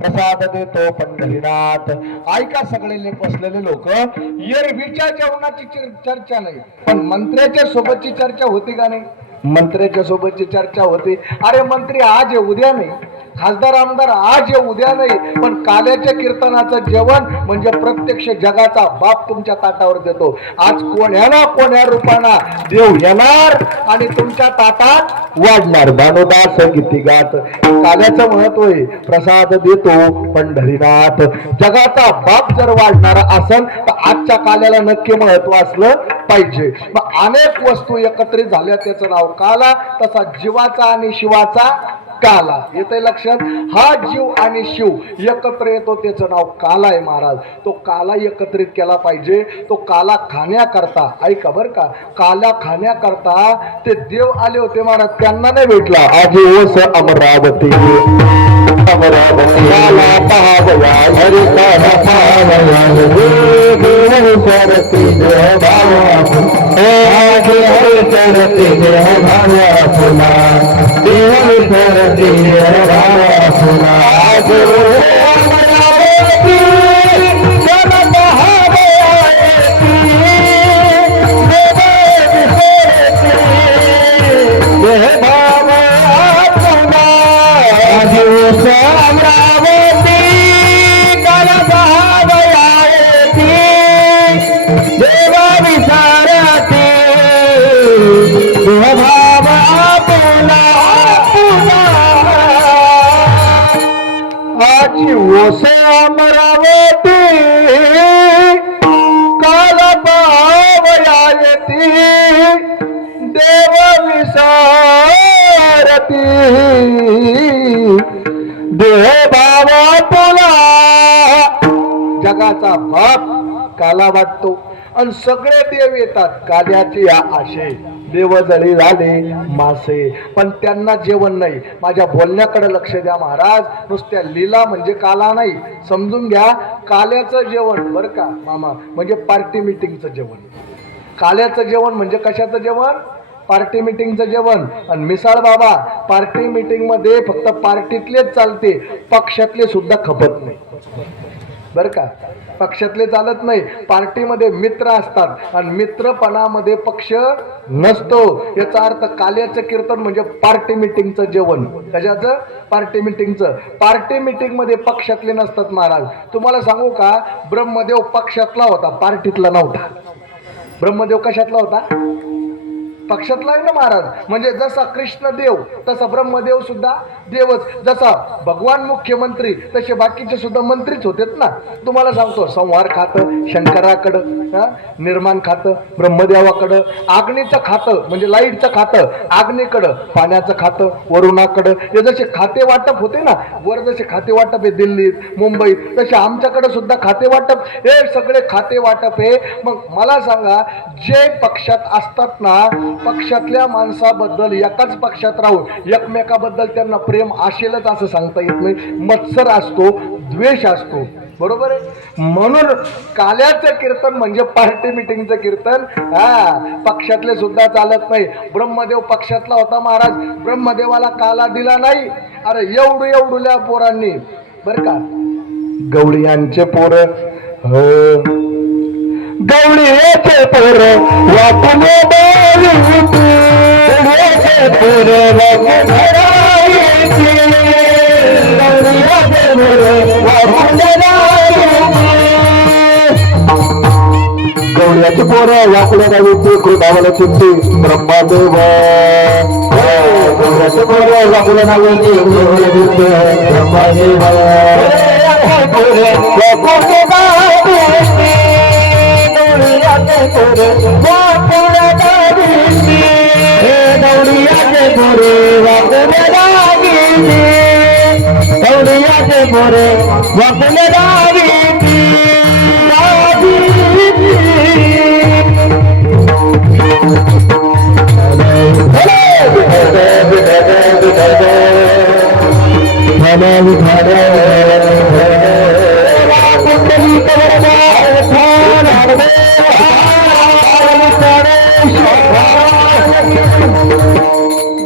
प्रसाद देतो पंढरीनाथ. ऐका सगळे बसलेले लोक, एरवीच्या जेवणाची चर्चा नाही, पण मंत्र्याच्या सोबतची चर्चा होती का नाही? मंत्र्याच्या सोबतची चर्चा होती. अरे मंत्री आज आहे उद्या नाही, खासदार आमदार आज ये उद्या नाही, पण काल्याच्या कीर्तनाचं जेवण म्हणजे प्रत्यक्ष जगाचा बाप तुमच्या ताटावर देतो. आज कोण्या ना कोण्या रूपाना देव येणार आणि तुमच्या ताटात वाढणार. दानोदास गीती गात काल्याचं महत्व आहे. प्रसाद देतो पंढरीनाथ. जगाचा बाप जर वाढणारा असेल तर आजच्या काल्याला नक्की महत्व असलं पाहिजे. मग अनेक वस्तू एकत्रित झाल्या त्याचं नाव काला. तसा जीवाचा आणि शिवाचा काला. येते लक्षात. हा जीव आणि शिव एकत्र येतो त्याचं नाव काला आहे महाराज. तो काला एकत्रित केला पाहिजे. तो काला खाण्याकरता ऐका बर का, काला खाण्याकरता ते देव आले होते महाराज, त्यांना नाही भेटला. आजी ओस अमरावती अमरावती काला पाहावया हरी काला पाहावया हरी सरती जय भावा हरी सरती जय भावा फुला देव सरती जय भावा फुला अमरावती काला पाहावया जय भावा अमरावती काला पाहावया देवा विसारती भाव आपुला आजी ओस अमरावती काला पाहावया देव विसारती देह भावा तुला. जगाचा बाप काला वाटतो आणि सगळे देव येतात काल्याची या आशे. देवजळी झाले मासे, पण त्यांना जेवण नाही. माझ्या बोलण्याकडे लक्ष द्या महाराज. नुसत्या लीला म्हणजे काला नाही, समजून घ्या. काल्याचं जेवण बर का मामा म्हणजे पार्टी मिटिंगचं जेवण. काल्याचं जेवण म्हणजे कशाचं जेवण? पार्टी मिटिंगचं जेवण. आणि मिसाळ बाबा पार्टी मिटिंग मध्ये फक्त पार्टीतलेच चालते, पक्षातले सुद्धा खपत नाही बर का. पक्षातले चालत नाही. पार्टीमध्ये मित्र असतात आणि मित्रपणामध्ये पक्ष नसतो. याचा अर्थ काल्याचं कीर्तन म्हणजे पार्टी मिटिंगचं जेवण. कशाचं? पार्टी मिटिंगचं. पार्टी मिटिंग मध्ये पक्षातले नसतात महाराज. तुम्हाला सांगू का, ब्रह्मदेव पक्षातला होता, पार्टीतला नव्हता. ब्रह्मदेव कशातला होता? पक्षातला आहे ना महाराज. म्हणजे जसा कृष्ण देव तसा ब्रह्मदेव सुद्धा देवच. जसा भगवान मुख्यमंत्री तसे बाकीचे सुद्धा मंत्रीच होतेत ना. तुम्हाला सांगतो, संहार खातं शंकराकडं, निर्माण खातं ब्रह्मदेवाकडं, अग्नीचं खातं म्हणजे लाईटचं खातं अग्नीकडं, पाण्याचं खातं वरुणाकडं. हे जसे खाते वाटप होते ना, वर जसे खाते वाटप आहे दिल्लीत मुंबईत, तसे आमच्याकडे सुद्धा खाते वाटप. हे सगळे खाते वाटप आहे. मग मला सांगा, जे पक्षात असतात ना, पक्षातल्या माणसाबद्दल एकाच पक्षात राहून एकमेकाबद्दल त्यांना प्रेम असेलच असं सांगता येत नाही. मत्सर असतो, द्वेष असतो. बरोबर आहे. म्हणून काल्याचं कीर्तन म्हणजे पार्टी मिटिंगचं कीर्तन. पक्षातले सुद्धा चालत नाही. ब्रह्मदेव पक्षातला होता महाराज, ब्रह्मदेवाला काला दिला नाही. अरे एवढ्या पोरांनी बर का, गवळीयांचे पोर गवळीचे पोर वापन गवळ्याचे पोर वाकड्या गावीचे कृतावाला चिंती ब्रह्मदेव. गवळ्याचे पोर वाकड्या गावीचे ब्रह्मदेव.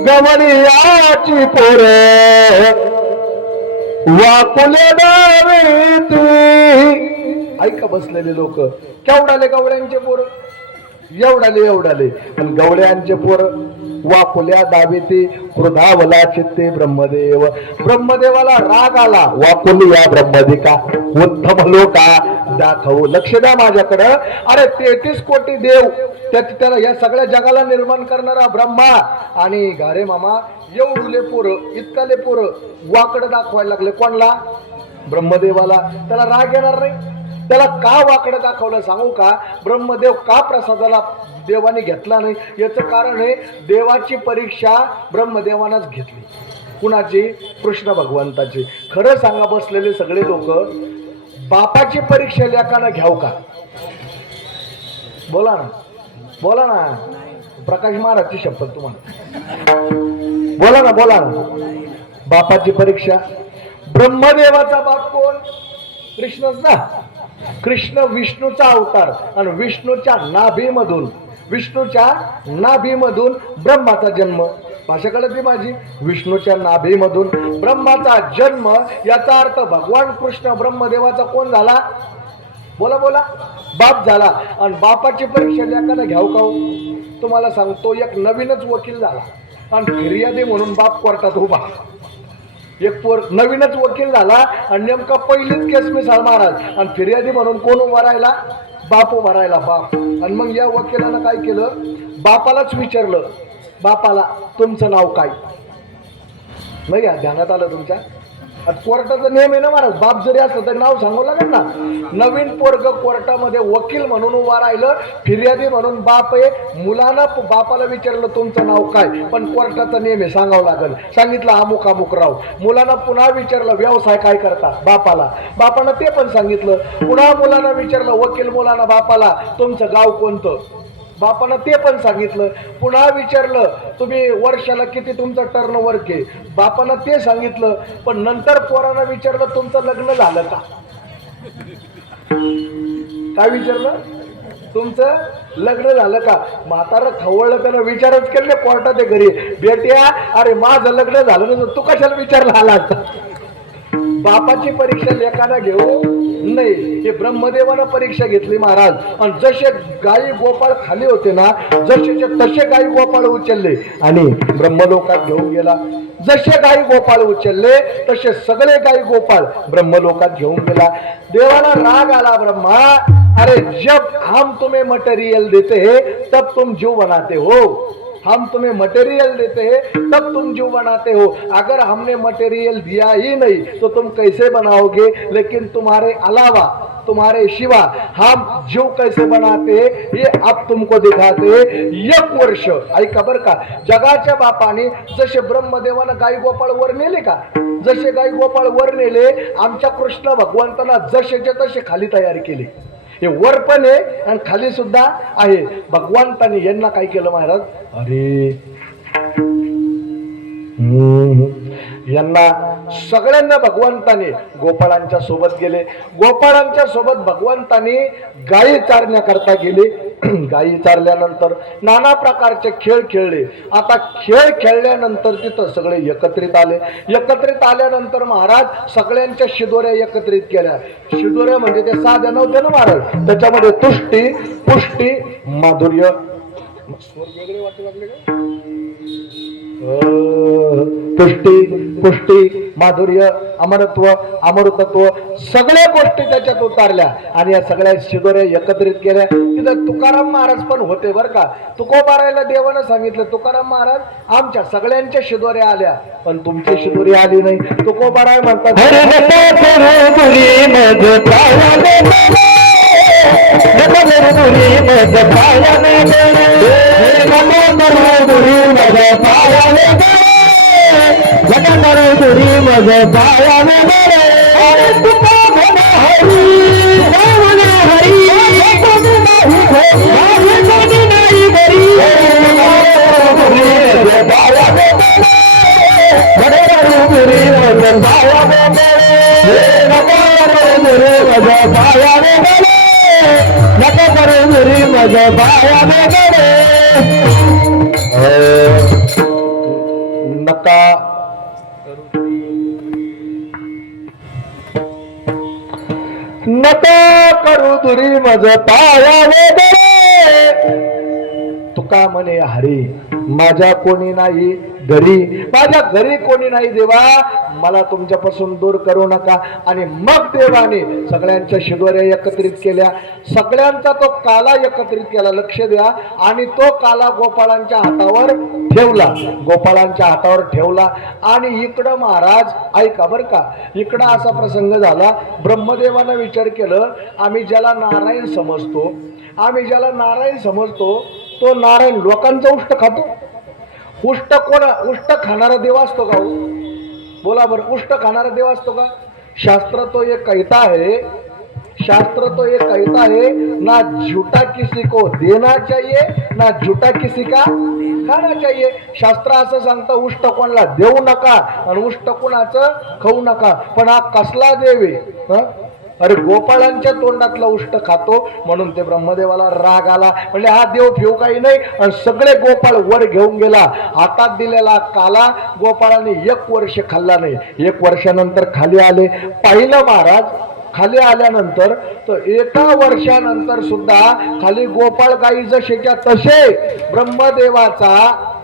गवळीयाची पोरे वाकुले दावीती. ऐका बसलेले लोक, केवढाले गवळ्यांचे पोर. एवढाले आणि गवळ्यांचे पोर वाकुल्या दावेते क्रोधावला चित्ते ब्रह्मदेव. ब्रह्मदेवाला राग आला. वाकुलिया ब्रह्मदिका उत्तम लोका दाखवू. लक्ष द्या माझ्याकडं. अरे 33 कोटी देव त्याला या सगळ्या जगाला निर्माण करणारा ब्रह्मा आणि गारे मामा एवढुले पोरं इतकाले पोरं वाकड दाखवायला लागले. कोणला? ब्रह्मदेवाला. त्याला राग येणार नाही? त्याला का वाकडं दाखवलं सांगू का? ब्रह्मदेव का प्रसादाला देवाने घेतला नाही याचं कारण आहे, देवाची परीक्षा ब्रह्मदेवानंच घेतली. कुणाची? कृष्ण भगवंताची. खरं सांगा बसलेले सगळे लोक, बापाची परीक्षा लेकानं घ्याव का? बोला ना, बोला ना. प्रकाश महाराजची शपथ तुम्हाला. बोला ना. बापाची परीक्षा. ब्रह्मदेवाचा बाप कोण? कृष्णच ना. कृष्ण विष्णूचा अवतार आणि विष्णूच्या नाभीमधून ब्रह्माचा जन्म. भाषा कळत माझी? विष्णूच्या नाभीमधून ब्रह्माचा जन्म याचा अर्थ भगवान कृष्ण ब्रह्मदेवाचा कोण झाला? बोला बाप झाला. आणि बापाची परीक्षा लेकानं घ्याव का? तुम्हाला सांगतो, एक नवीनच वकील झाला आणि फिर्यादी म्हणून बाप कोर्टात उभा. एक पोर नवीनच वकील झाला आणि नेमका पहिलीच केस मिसाळ महाराज आणि फिर्यादी म्हणून कोण उभा राहिला? बाप उभा राहिला. बाप. आणि मग या वकिलानं काय केलं? बापालाच विचारलं, बापाला तुमचं नाव काय? नाही ध्यानात आलं तुमच्या? कोर्टाचा नियम आहे ना महाराज, बाप जरी असलं तरी नाव सांगावं लागेल ना. नवीन पोरग कोर्टामध्ये वकील म्हणून उभा राहिलं, फिर्यादी म्हणून बाप आहे. मुलानं बापाला विचारलं तुमचं नाव काय, पण कोर्टाचा नियम आहे सांगावं लागेल. सांगितलं अमुक राव. मुलानं पुन्हा विचारलं व्यवसाय काय करता? बापानं ते पण सांगितलं. पुन्हा मुलानं विचारलं वकील मुलानं बापाला तुमचं गाव कोणतं? बापानं ते पण सांगितलं. पुन्हा विचारलं तुम्ही वर्षाला किती तुमचं टर्नओव्हर के? बापानं ते सांगितलं. पण नंतर पोरानं विचारलं तुमचं लग्न झालं का? काय विचारलं? तुमचं लग्न झालं का? म्हातारं खवळलं, त्यानं विचारच केले कोर्टात घरी. बेट्या, अरे माझं लग्न झालं नसतं तू कशाला विचारला आला असता? बापाची परीक्षा लेकाना घेऊ नाही. हे ब्रह्मदेवानं परीक्षा घेतली महाराज. आणि जसे गायी गोपाळ खाली होते ना, जसेचे तसे गायी गोपाळ उचलले आणि ब्रह्मलोकात घेऊन गेला. जसे गायी गोपाळ उचलले तसे सगळे गायी गोपाळ ब्रह्मलोकात घेऊन गेला. देवाला राग आला. ब्रह्मा, अरे जब हम तुम्हें मटेरियल देते हैं तब तुम जीव बनाते हो. हम तुम्हें मटेरियल देते हैं तब तुम जीव बनाते हो. अगर हमने मटेरियल दिया ही नहीं तो तुम कैसे बनाओगे? लेकिन तुम्हारे अलावा, तुम्हारे शिवा हम जीव कैसे बनाते हैं ये अब तुमको दिखाते हैं. 1 वर्ष ऐका बर का. जगाच्या बापाने जसे ब्रह्मदेवानं गाई गोपाळ वर नेले का, जसे गाई गोपाळ वर नेले, आमच्या कृष्ण भगवंतांना जसेचे तसे खाली तयार केले. हे वर पण आहे आणि खाली सुद्धा आहे. भगवंताने यांना काय केलं महाराज? अरे यांना सगळ्यांना भगवंताने गोपाळांच्या सोबत गेले. गोपाळांच्या सोबत भगवंताने गायी चारण्याकरता गेले. गायी चारल्यानंतर नाना प्रकारचे खेळ खेळले. आता खेळ खेळल्यानंतर तिथं सगळे एकत्रित आले. एकत्रित आल्यानंतर महाराज सगळ्यांच्या शिदोऱ्या एकत्रित केल्या. शिदोऱ्या म्हणजे ते साध्या नव्हत्या ना महाराज, त्याच्यामध्ये तुष्टी, पुष्टी, माधुर्य, वेगळे वाटू लागले का? तुष्टी, पुष्टी, माधुर्य, अमरत्व, अमृतत्व सगळ्या गोष्टी त्याच्यात उतारल्या आणि या सगळ्या शिदोऱ्या एकत्रित केल्या. तिथं तुकाराम महाराज पण होते बर का. तुकोबारायला देवानं सांगितलं, तुकाराम महाराज आमच्या सगळ्यांच्या शिदोऱ्या आल्या पण तुमची शिदोरी आली नाही. तुकोबाराय म्हणतात नका करू दुरी मज पाया वगैरे. तुका म्हणे हरी माझ्या कोणी नाही घरी, माझ्या घरी कोणी नाही देवा, मला तुमच्यापासून दूर करू नका. आणि मग देवाने सगळ्यांच्या शिदोऱ्या एकत्रित केल्या, सगळ्यांचा तो काला एकत्रित केला. लक्ष द्या. आणि तो काला गोपाळांच्या हातावर ठेवला, गोपाळांच्या हातावर ठेवला. आणि इकडं महाराज ऐका बर का, इकडं असा प्रसंग झाला. ब्रह्मदेवानं विचार केलं, आम्ही ज्याला नारायण समजतो, आम्ही ज्याला नारायण समजतो तो नारायण लोकांचं उष्ट खातो. उष्ट कोण, उष्ट खाणारा देव असतो का? बोला बरं, उष्ट खाणारा देव असतो का? शास्त्र तो एक कहता है, शास्त्र तो ये कहता है, ना झूठा किसी को देना चाहिए ना झूठा किसी का खाना चाहिए. शास्त्र असं सांगतं उष्ट कोणाला देऊ नका आणि उष्ट कोणाचं खाऊ नका. पण हा कसला देव आहे? अरे गोपाळांच्या तोंडातला उष्ट खातो, म्हणून ते ब्रह्मदेवाला राग आला. म्हणजे हा देव ठेव काही नाही. आणि सगळे गोपाळ वर घेऊन गेला. हातात दिलेला काला गोपाळाने 1 वर्ष खाल्ला नाही. 1 वर्षानंतर खाली आले. पाहिलं महाराज, खाली आल्यानंतर तर 1 वर्षानंतर सुद्धा खाली गोपाळ गाई जसेच्या तसे ब्रह्मदेवाचा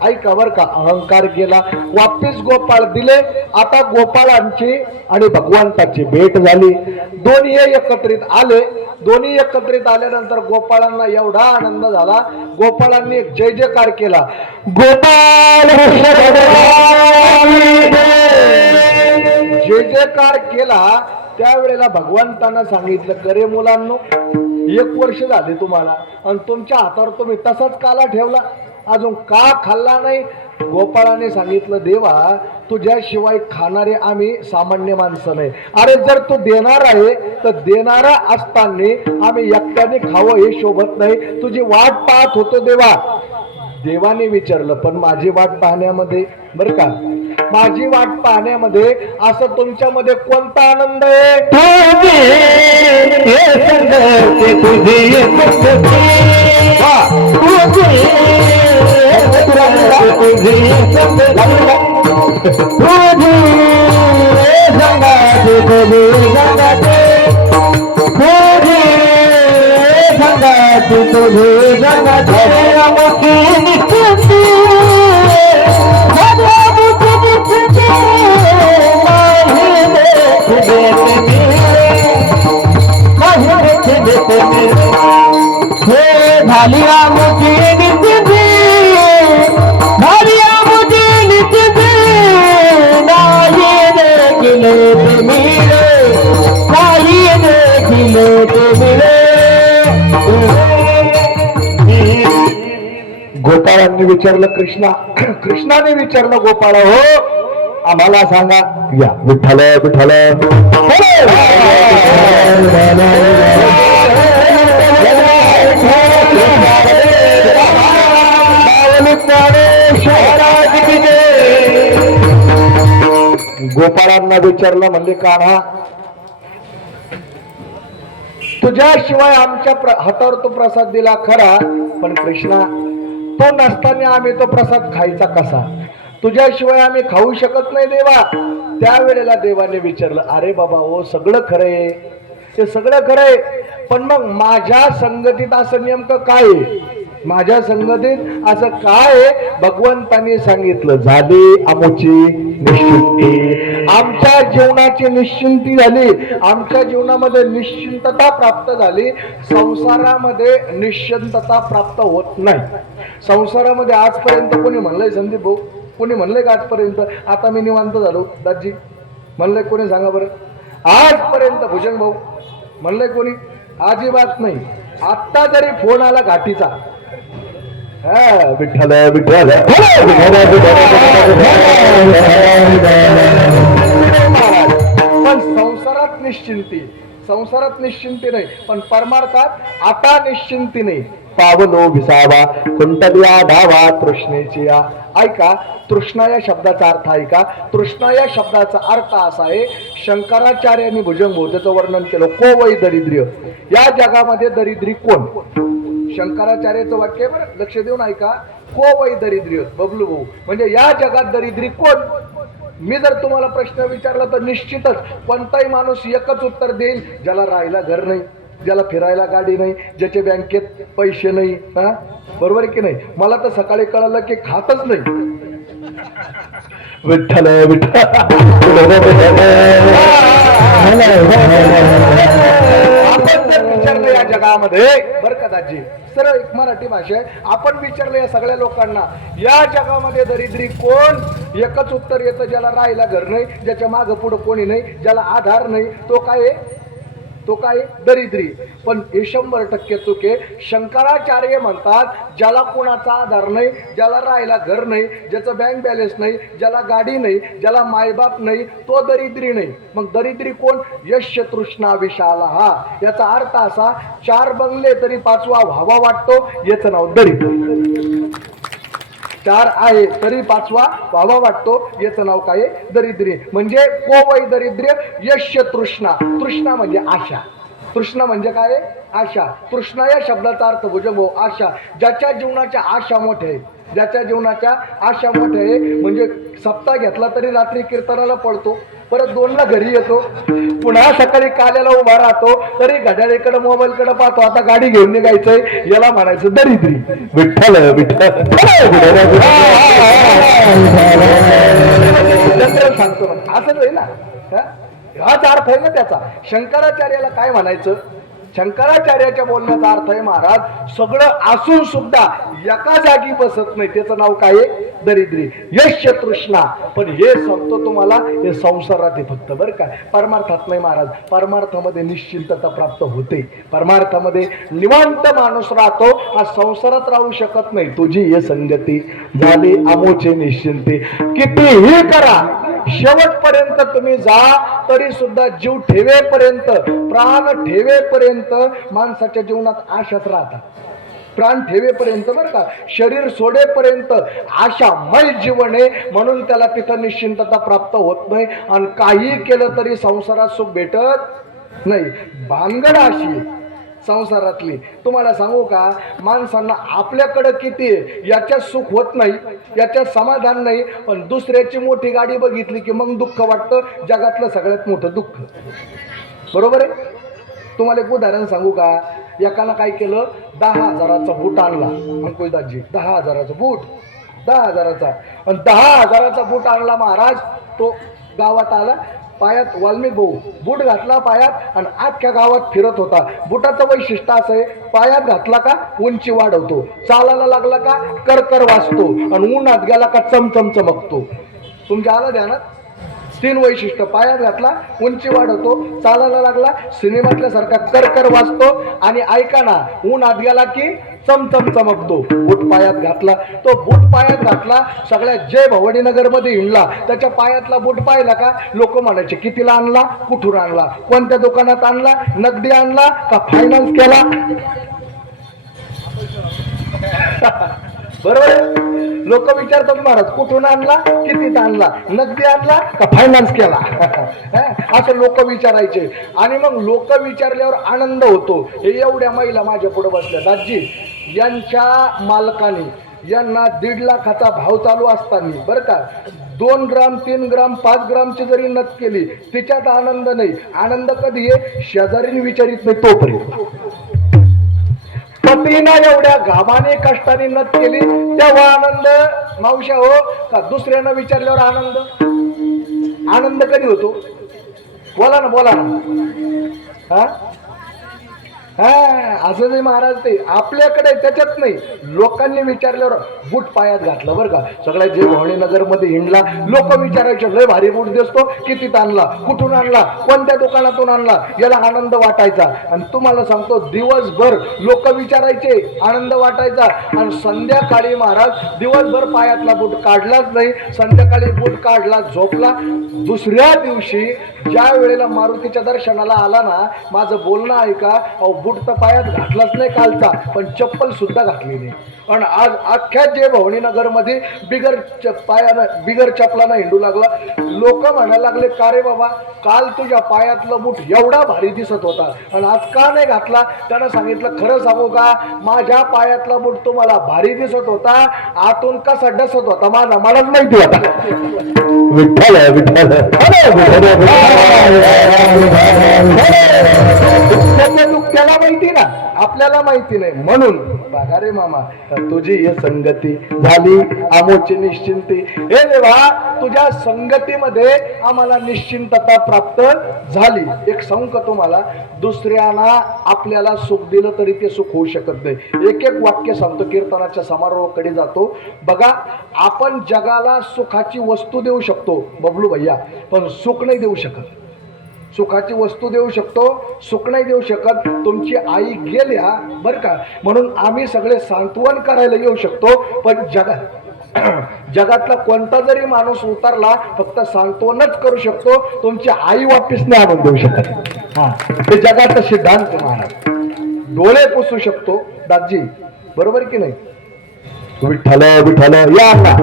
ऐका बर का अहंकार गेला. वापिस गोपाळ दिले. आता गोपाळांची आणि भगवंताची भेट झाली. दोन्ही एकत्रित आले. दोन्ही एकत्रित आल्यानंतर गोपाळांना एवढा आनंद झाला, गोपाळांनी एक जय जयकार केला. गोपाळ जय जयकार केला. त्यावेळेला भगवंतांना सांगितलं, करे मुलांनो, 1 वर्ष झाले तुम्हाला आणि तुमच्या हातावर तुम्ही तसाच काला ठेवला, अजून का खाल्ला नाही? गोपाळाने सांगितलं, देवा तुझ्याशिवाय खाणारे आम्ही सामान्य माणसं नाही. अरे जर तू देणार आहे तर देणारा असताना आम्ही एकट्याने खावं हे शोभत नाही. तुझी वाट पाहत होतो देवा. देवाने विचारलं, पण माझी वाट पाहण्यामध्ये बरं का, माझी वाट पाहण्यामध्ये असं तुमच्यामध्ये कोणता आनंद आहे? गोपाळांनी विचारलं कृष्णाने विचारलं गोपाळ, हो आम्हाला सांगा. या विठ्ठल विठ्ठल गोपाळांना विचारलं, म्हणजे कान्हा तुझ्याशिवाय आमच्या हातावर तो प्रसाद दिला खरा, पण कृष्णा तो नसताना आम्ही तो प्रसाद खायचा कसा? तुझ्याशिवाय आम्ही खाऊ शकत नाही देवा. त्यावेळेला देवाने विचारलं, अरे बाबा हो सगळं खरंय, ते सगळं खरंय, पण मग माझ्या संगतीत असं नेमकं काय आहे? माझ्या संगतीत असं काय आहे? भगवंतांनी सांगितलं, झाली आमची निश्चिंती. आमच्या जीवनाची निश्चिंती झाली. आमच्या जीवनामध्ये निश्चिंतता प्राप्त झाली. संसारामध्ये निश्चिंतता प्राप्त होत नाही. संसारामध्ये आजपर्यंत कोणी म्हणलंय संदीप भाऊ, कोणी म्हणलंय का आजपर्यंत आता मी निवांत झालो दाजी? म्हणलंय कोणी सांगा बरं? आजपर्यंत भुजंग भाऊ म्हणलंय कोणी? अजिबात नाही. आत्ता जरी फोन आला घाटीचा, विठ्ठल विठ्ठल पण संसारात निश्चिंती, संसारात निश्चिंती नाही, पण परमार्थात आता निश्चिंती नाही. पावलो विसावा कुंटल्या धावा तृष्णेची या. ऐका, तृष्णा या शब्दाचा अर्थ ऐका. तृष्णा या शब्दाचा अर्थ असा आहे, शंकराचार्यांनी भुजंग त्याचं वर्णन केलं, को वै दरिद्र्य. या जगामध्ये दरिद्री कोण? शंकराचार्याचं वाक्य बरं, लक्ष देऊन ऐका. को वै दरिद्र्य बबलू भाऊ, म्हणजे या जगात दरिद्री कोण? मी जर तुम्हाला प्रश्न विचारला तर निश्चितच कोणताही माणूस एकच उत्तर देईल, ज्याला राहायला घर नाही, ज्याला फिरायला गाडी नाही, ज्याच्या बँकेत पैसे नाही, हा बरोबर आहे की नाही. मला तर सकाळी कळालं की खातच नाही. विठ्ठल विठ्ठल आपण जर विचारलं या जगामध्ये, बरं का दाजी, सरळ एक मराठी भाषा आहे, आपण विचारलं या सगळ्या लोकांना या जगामध्ये दरिद्री कोण, एकच उत्तर येतं, ज्याला राहायला घर नाही, ज्याच्या मागं पुढं कोणी नाही, ज्याला आधार नाही, तो काय आहे, तो काय दरिद्री. पण हे 100% चूक आहे. शंकराचार्य म्हणतात ज्याला कोणाचा आधार नाही, ज्याला राहायला घर नाही, ज्याचं बँक बॅलन्स नाही, ज्याला गाडी नाही, ज्याला मायबाप नाही, तो दरिद्री नाही. मग दरिद्री कोण? यश्य तृष्णा विशाला. हा याचा अर्थ असा, 4 बंगले तरी 5वा व्हावा वाटतो, याचं नाव दरिद्री. 4 आहे तरी 5वा व्हावा वाटतो, याचं नाव काय आहे? दरिद्री. म्हणजे को वै दरिद्र्य यश्य तृष्णा. तृष्णा म्हणजे आशा. तृष्णा म्हणजे काय? आशा. तृष्णा या शब्दाचा अर्थ भुजंगो, आशा. ज्याच्या जीवनाच्या आशा मोठ्या आहेत, ज्याच्या जीवनाच्या आशा मोठ्या आहे, म्हणजे सप्ताह घेतला तरी रात्री कीर्तनाला पळतो, परत 2ला घरी येतो, पुन्हा सकाळी काल्याला उभा राहतो, तरी घड्याळीकडे मोबाईलकडे पाहतो, आता गाडी घेऊन निघायचंय, याला म्हणायचं दरिद्री. विठ्ठल विठ्ठल सांगतो असंच आहे ना, हाच अर्थ आहे ना त्याचा. शंकराचार्याला काय म्हणायचं? शंकराचार्याच्या बोलण्याचा अर्थ आहे, महाराज सगळं असून सुद्धा एका जागी बसत नाही, त्याचं नाव काय आहे? दरिद्री. यश्य तृष्णा. पण हे सांगतो तुम्हाला, हे संसारात आहे फक्त, बरं का, परमार्थात नाही महाराज. परमार्थामध्ये निश्चिंतता प्राप्त होते, परमार्थामध्ये निवांत माणूस राहतो, हा संसारात राहू शकत नाही. तुझी हे संगती झाली अमोचे निश्चिंते. कितीही करा, शेवटपर्यंत तुम्ही जा, तरी सुद्धा जीव ठेवेपर्यंत, प्राण ठेवेपर्यंत माणसाच्या जीवनात आशाच राहतात. प्राण ठेवेपर्यंत, बरं का, शरीर सोडेपर्यंत आशामय जीवन आहे. म्हणून त्याला तिथं निश्चिंतता प्राप्त होत नाही, आणि काही केलं तरी संसारात सुख भेटत नाही. भानगड अशी आहे संसारातली. तुम्हाला सांगू का, माणसांना आपल्याकडं किती आहे याच्यात सुख होत नाही, याच्यात समाधान नाही, पण दुसऱ्याची मोठी गाडी बघितली की मग दुःख वाटतं. जगातलं सगळ्यात मोठं दुःख, बरोबर आहे. तुम्हाला एक उदाहरण सांगू का, एकानं काय केलं, 10,000चा बूट आणला, अंकुशदासजी 10,000चा बूट, 10,000चा, आणि 10,000चा बूट आणला महाराज. तो गावात आला, पायात वाल्मिक भाऊ बूट घातला पायात, आणि अख्ख्या गावात फिरत होता. बुटाचं वैशिष्ट्य असं आहे, पायात घातला का उंची वाढवतो, चालायला लागला का करकर वाजतो, आणि उन्हात गेला का चमचम चमकतो. तुमच्या आलं ध्यानात? 3 वैशिष्ट्य. पायात घातला उंची वाढवतो, चालायला लागला सिनेमातल्यासारखा करकर वाजतो, आणि ऐका ना, उन्हात गेला की चमचम चमकतो. बूट पायात घातला, तो बूट पायात घातला, सगळ्या जय भवानी नगर मध्ये हिंडला, त्याच्या पायातला बूट पाहिला का लोक म्हणायचे कितीला आणला, कुठून आणला, कोणत्या दुकानात आणला, नगदी आणला का फायनान्स केला, बरोबर. लोक विचारतात महाराज कुठून आणला, कितीत आणला, नगदी आणला का फायनान्स केला, असं लोक विचारायचे. आणि मग लोक विचारल्यावर आनंद होतो. हे एवढ्या महिला माझ्या पुढे बसल्या, दाजी यांच्या मालकाने यांना 1.5 लाखाचा भाव चालू असताना, बरं का, 2 ग्राम 3 ग्राम 5 ग्रामची जरी नथ केली, तिच्यात आनंद नाही. आनंद कधी आहे? शेजारीने विचारित नाही तोपर्यंत. पतीना एवढ्या घामाने कष्टाने नथ केली तेव्हा आनंद मावशा हो का, दुसऱ्यानं विचारल्यावर आनंद? आनंद कधी होतो? बोला ना, बोला ना. हा असं नाही महाराज, ते आपल्याकडे त्याच्यात नाही. लोकांनी विचारल्यावर बूट पायात घातलं, बरं का, सगळ्या जे भवानी नगर मध्ये हिंडला, लोक विचारायचे लय भारी बूट दिसतो, कितीत आणला, कुठून आणला, कोणत्या दुकानातून आणला, याला आनंद वाटायचा. आणि तुम्हाला सांगतो, दिवसभर लोक विचारायचे, आनंद वाटायचा, आणि संध्याकाळी महाराज दिवसभर पायातला बूट काढलाच नाही, संध्याकाळी बूट काढला, झोपला. दुसऱ्या दिवशी ज्या वेळेला मारुतीच्या दर्शनाला आला ना, माझं बोलणं ऐका, बूट तर पायात घातलाच नाही कालचा, पण चप्पल सुद्धा घातली नाही. आणि आज अख्ख्या जे भवानी नगर मध्ये बिगर बिगर चपलानं हिंडू लागला. लोक म्हणायला लागले, का रे बाबा, काल तुझ्या पायातलं बूट एवढा भारी दिसत होता आणि आज का नाही घातला? त्यानं सांगितलं, खरं सांगू का, माझ्या पायातला बूट तुम्हाला भारी दिसत होता, आतून कसा डसत होता माझा मलाच माहिती होता. विठ्ठल विठ्ठल त्याला माहिती ना, आपल्याला माहिती नाही. म्हणून बघा रे मामा, तुझी ही संगती झाली आमोची निश्चिंती. हे देवा, तुझ्या संगतीमध्ये आम्हाला निश्चिंतता प्राप्त झाली. एक सांगू का तुम्हाला, दुसऱ्याला आपल्याला सुख दिलं तरी ते सुख होऊ शकत नाही. एक एक वाक्य सांगतो, कीर्तनाच्या समारोहाकडे जातो. बघा, आपण जगाला सुखाची वस्तू देऊ शकतो बबलू भैया, पण सुख नाही देऊ शकत. सुखाची वस्तू देऊ शकतो, सुख नाही देऊ शकत. तुमची आई गेल्या बरं का, म्हणून आम्ही सगळे सांत्वन करायला येऊ शकतो, पण जगातला कोणता जरी माणूस उतरला फक्त सांत्वनच करू शकतो, तुमची आई वापिस नाही आणून देऊ शकत. हा, ते जगाचा सिद्धांत महाराज. डोळे पुसू शकतो दाजी, बरोबर की नाही? विठ्ठल विठ्ठल या ना.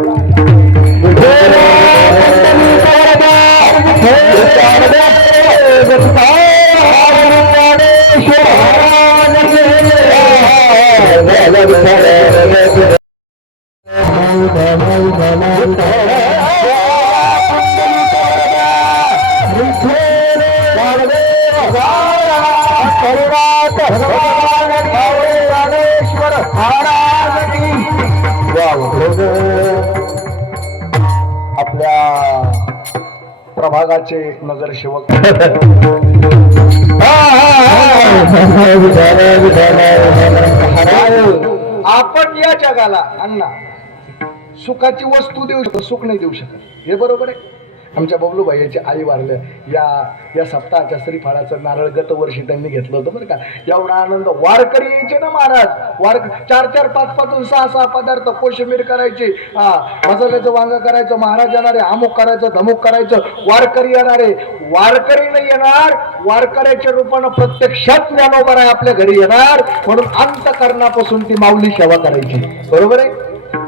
आपल्या प्रभागाचे नगरसेवक आपण या जगाला अण्णा सुखाची वस्तू देऊ शकतो, सुख नाही देऊ शकत. हे बरोबर आहे. आमच्या बबलू भाईची आई वारल्या, या सप्ताहाच्या श्रीफळाचं नारळ गत वर्षी त्यांनी घेतलं होतं बरं का. एवढा आनंद. वारकरी यायचे ना महाराज, 4-4, 5-5, 6-6 पदार्थ, कोशिंबीर करायची, मसाल्याचं वांग करायचं, महाराज येणारे, अमुक करायचं, धमुक करायचं, वारकरी येणारे. वारकरी नाही येणार, वारकऱ्याच्या रूपानं प्रत्यक्षात ज्ञानोबा आहे आपल्या घरी येणार, म्हणून अंतकरणापासून ती माऊली सेवा करायची. बरोबर आहे.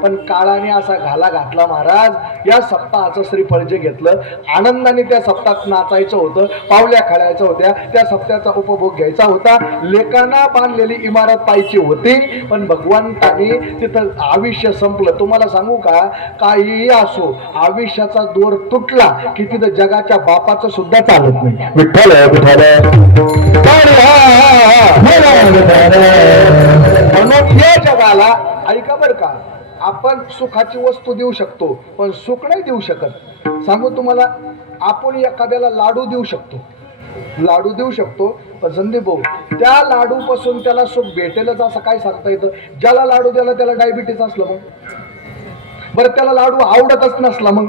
पण काळाने असा घाला घातला महाराज. या सप्ताहाचं श्रीफळ जे घेतलं, आनंदाने त्या सप्ताहात नाचायचं होतं, पावल्या खेळायच्या होत्या, त्या सप्ताहाचा उपभोग घ्यायचा होता, लेकांना बांधलेली इमारत पाहायची होती, पण भगवंताने तिथं आयुष्य संपलं. तुम्हाला सांगू का, काहीही असो, आयुष्याचा दोर तुटला की तिथं जगाच्या बापाचं सुद्धा चालत नाही. विठ्ठल विठ्ठल म्हणून या जगाला ऐका बरं का, आपण सुखाची वस्तू देऊ शकतो पण सुख नाही देऊ शकत. सांगू तुम्हाला, आपण एखाद्याला लाडू देऊ शकतो, लाडू देऊ शकतो, पण संदीप भाऊ, त्या लाडू पासून त्याला सुख भेटेलच असं काय सांगता येतं? ज्याला लाडू द्याला त्याला डायबिटीस असलं मग, बरं त्याला लाडू आवडतच नसला मग,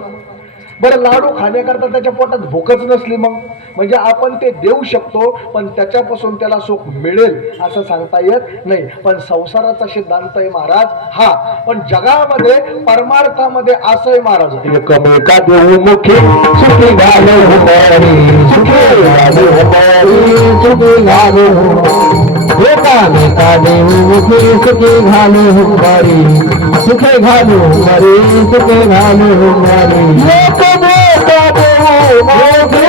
बरं लाडू खाण्याकरता त्याच्या पोटात भूकच नसली मग, म्हणजे आपण ते देऊ शकतो पण त्याच्यापासून त्याला सुख मिळेल असं सांगता येत नाही. पण संसाराचा सिद्धांत आहे महाराज हा, पण जगामध्ये परमार्थामध्ये असं आहे महाराज, एकमेका देऊ मुखी सुखी घालो हुमारी, सुखी घालो हुमारी, सुखी घालो एकामेका देऊ मुखी सुखी घालो हुमारी, सुखी घालो हुमारी, सुखी घालो हुमारी. एकमेका देऊ मुखी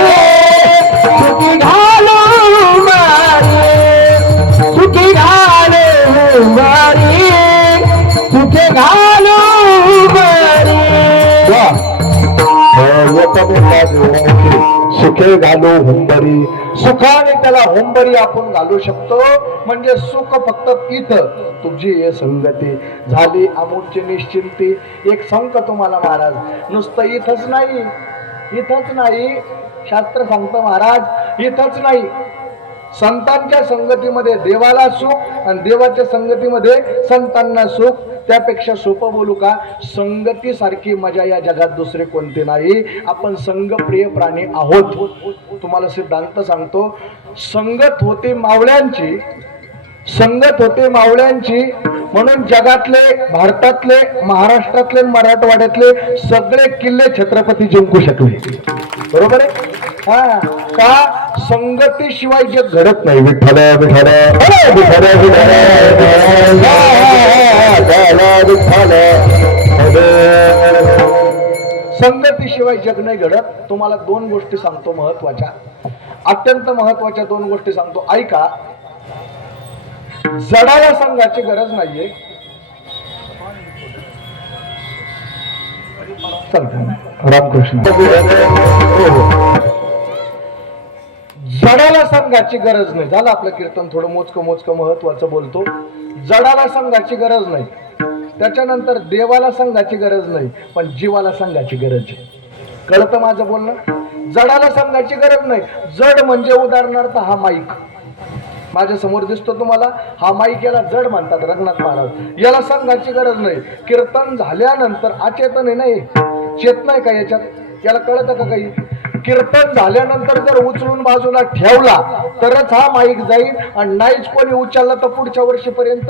सुखी घालो हुमारी, सुखी घालो हुमारी, सुखी घालो हुमारी. सुखे घालो हुंबरी, सुखाने त्याला हुंबरी आपण घालू शकतो. म्हणजे सुख फक्त इथं तुझी हे संगती झाली अमुकची निश्चिंती. एक सांग तुम्हाला महाराज, नुसतं इथंच नाही, इथंच नाही, शास्त्र सांगतं महाराज इथंच नाही, संतांच्या संगतीमध्ये देवाला सुख आणि देवाच्या संगतीमध्ये संतांना सुख. त्यापेक्षा सोपं बोलू का, संगती सारखी मजा या जगात दुसरे कोणते नाही. आपण संगप्रिय प्राणी आहोत. तुम्हाला सिद्धांत सांगतो, संगत होते मावळ्यांची, संगत होते मावळ्यांची, म्हणून जगातले, भारतातले, महाराष्ट्रातले, मराठवाड्यातले सगळे किल्ले छत्रपती जिंकू शकले. बरोबर आहे हा का? संगतीशिवाय जे घडत नाही. विठ्ठल विठ्ठल विठ्ठल विठ्ठल, संगतीशिवाय जग नाही घडत. तुम्हाला 2 गोष्टी सांगतो महत्वाच्या, अत्यंत महत्वाच्या 2 गोष्टी सांगतो, ऐका. जडाला संघाची गरज नाहीये. रामकृष्ण. जडाला संघाची गरज नाही. झालं आपलं कीर्तन थोडं मोजकं महत्वाचं बोलतो. जडाला संघाची गरज नाही. त्याच्यानंतर देवाला संघाची गरज नाही, पण जीवाला संघाची गरज आहे. कळतं माझं बोलणं? जडाला संघाची गरज नाही. जड म्हणजे उदाहरणार्थ हा माईक माझ्या समोर दिसतो तुम्हाला, हा माईक, याला जड म्हणतात रंगनाथ महाराज. याला संघाची गरज नाही. कीर्तन झाल्यानंतर अचेतन आहे ना, हे चेतन आहे का याच्यात? याला कळतं का काही? कीर्तन झाल्यानंतर जर उचलून बाजूला ठेवला तरच हा माईक जाईल, आणि नाहीच कोणी उचलला तर पुढच्या वर्षीपर्यंत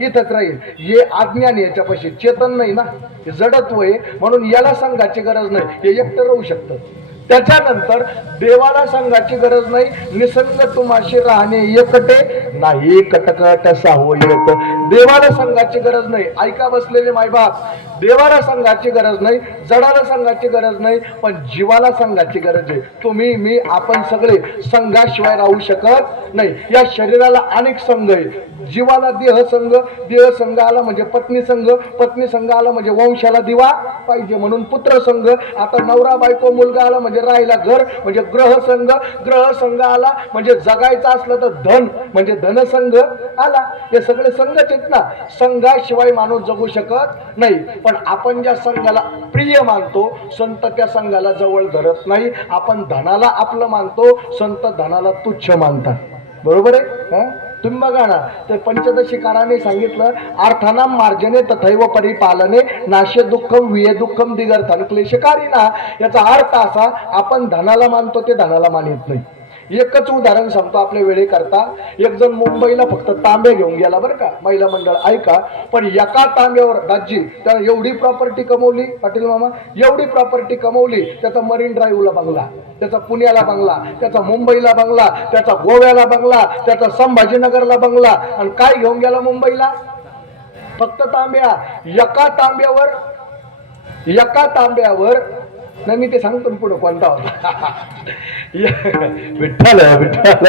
इथंच राहील. हे अज्ञान, याच्यापाशी चेतन नाही ना, हे जडत्व आहे. म्हणून याला संघाची गरज नाही, हे एकटं राहू शकतं. त्याच्यानंतर देवाला संघाची गरज नाही. निसंग तुमाशी राहणे एकटे, नाही कटकट साहो येत. देवाला संघाची गरज नाही. ऐका बसलेले मायबाप, देवाला संघाची गरज नाही, जडाला संघाची गरज नाही, पण जीवाला संघाची गरज आहे. तुम्ही, मी, आपण सगळे संघाशिवाय राहू शकत नाही. या शरीराला अनेक संघ आहे. जीवाला देहसंघ, देहसंघ आला म्हणजे पत्नी संघ, पत्नी संघ आला म्हणजे वंशाला दिवा पाहिजे म्हणून पुत्र संघ. आता नवरा बायको मुलगा आला म्हणजे राहायला घर म्हणजे ग्रह संघ, ग्रह संघ आला म्हणजे जगायचं असलं तर धन म्हणजे धनसंघ आला. हे सगळे संघच आहेत ना. संघाशिवाय माणूस जगू शकत नाही. पण आपण ज्या संघाला प्रिय मानतो, संत त्या संघाला जवळ धरत नाही. आपण धनाला आपलं मानतो, संत धनाला तुच्छ मानतात. बरोबर आहे? तुम्ही बघा ना, ते पंचदशीकाराने सांगितलं, अर्थानाम मार्जने तथैव परिपालने नाशे दुःखम विये दुःखम दिगर्थन क्लेशकारिना. याचा अर्थ असा, आपण धनाला मानतो ते धनाला मानित नाही. एकच उदाहरण सांगतो आपल्या वेळेकरता. एक जण मुंबईला फक्त तांबे घेऊन गेला बरं का, महिला मंडळ, ऐका. पण एका तांब्यावर दाजी त्यानं एवढी प्रॉपर्टी कमवली, पाटील मामा, एवढी प्रॉपर्टी कमवली. त्याचा मरीन ड्राईव्हला बंगला, त्याचा पुण्याला बंगला, त्याचा मुंबईला बंगला, त्याचा गोव्याला बंगला, त्याचा संभाजीनगरला बंगला. आणि काय घेऊन गेला मुंबईला? फक्त तांब्या. एका तांब्यावर नाही, मी ते सांगतो पुढे कोणता होता. विठ्ठल विठ्ठल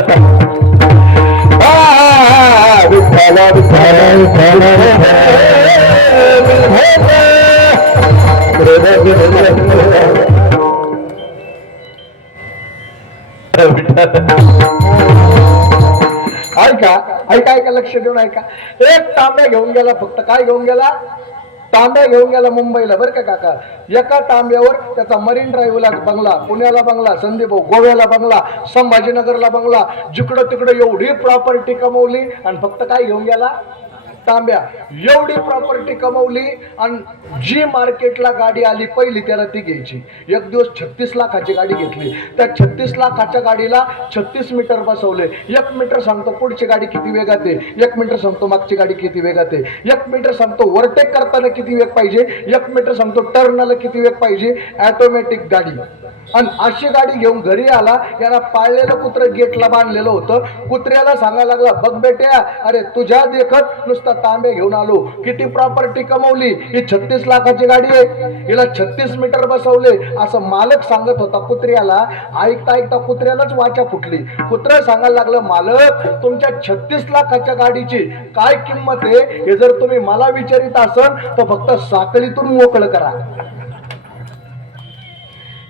विठ्ठल ऐका ऐका ऐका, लक्ष देऊन ऐका. एक तांब्या घेऊन गेला फक्त. काय घेऊन गेला? तांब्या घेऊन गेला मुंबईला बरं का काका. एका तांब्यावर त्याचा मरीन ड्राईव्हला बंगला, पुण्याला बंगला, संदीप गोव्याला बंगला, संभाजीनगरला बंगला, जिकडं तिकडं एवढी प्रॉपर्टी कमवली. आणि फक्त काय घेऊन गेला? तांब्या. एवढी प्रॉपर्टी कमवली. आणि जी मार्केटला गाडी आली पहिली त्याला ती घ्यायची. एक दिवस 36 लाखाची गाडी घेतली. त्या 36 लाखाच्या गाडीला 36 मीटर बसवले. 1 मीटर सांगतो पुढची गाडी किती वेगात आहे, 1 मीटर सांगतो मागची गाडी किती वेगात आहे, 1 मीटर सांगतो ओव्हरटेक करताना किती वेग पाहिजे, 1 मीटर सांगतो टर्नला किती वेग पाहिजे. ऑटोमॅटिक गाडी. आणि अशी गाडी घेऊन घरी आला. याला पाळलेलं कुत्रं गेटला बांधलेलं होतं. कुत्र्याला सांगायला लागला, बघ बेट्या, अरे तुझ्या देखत नुसता तांबे घेऊन आलो, किती प्रॉपर्टी कमवली. ही 36 लाखाची गाडी आहे, हिला 36 मीटर बसवले असं मालक सांगत होता कुत्र्याला. ऐकता ऐकता कुत्र्यालाच वाचा फुटली. कुत्रं सांगायला लागलं, मालक तुमच्या 36 लाखाच्या गाडीची काय किंमत आहे हे जर तुम्ही मला विचारित असाल तर फक्त साखळीतून मोकळं करा.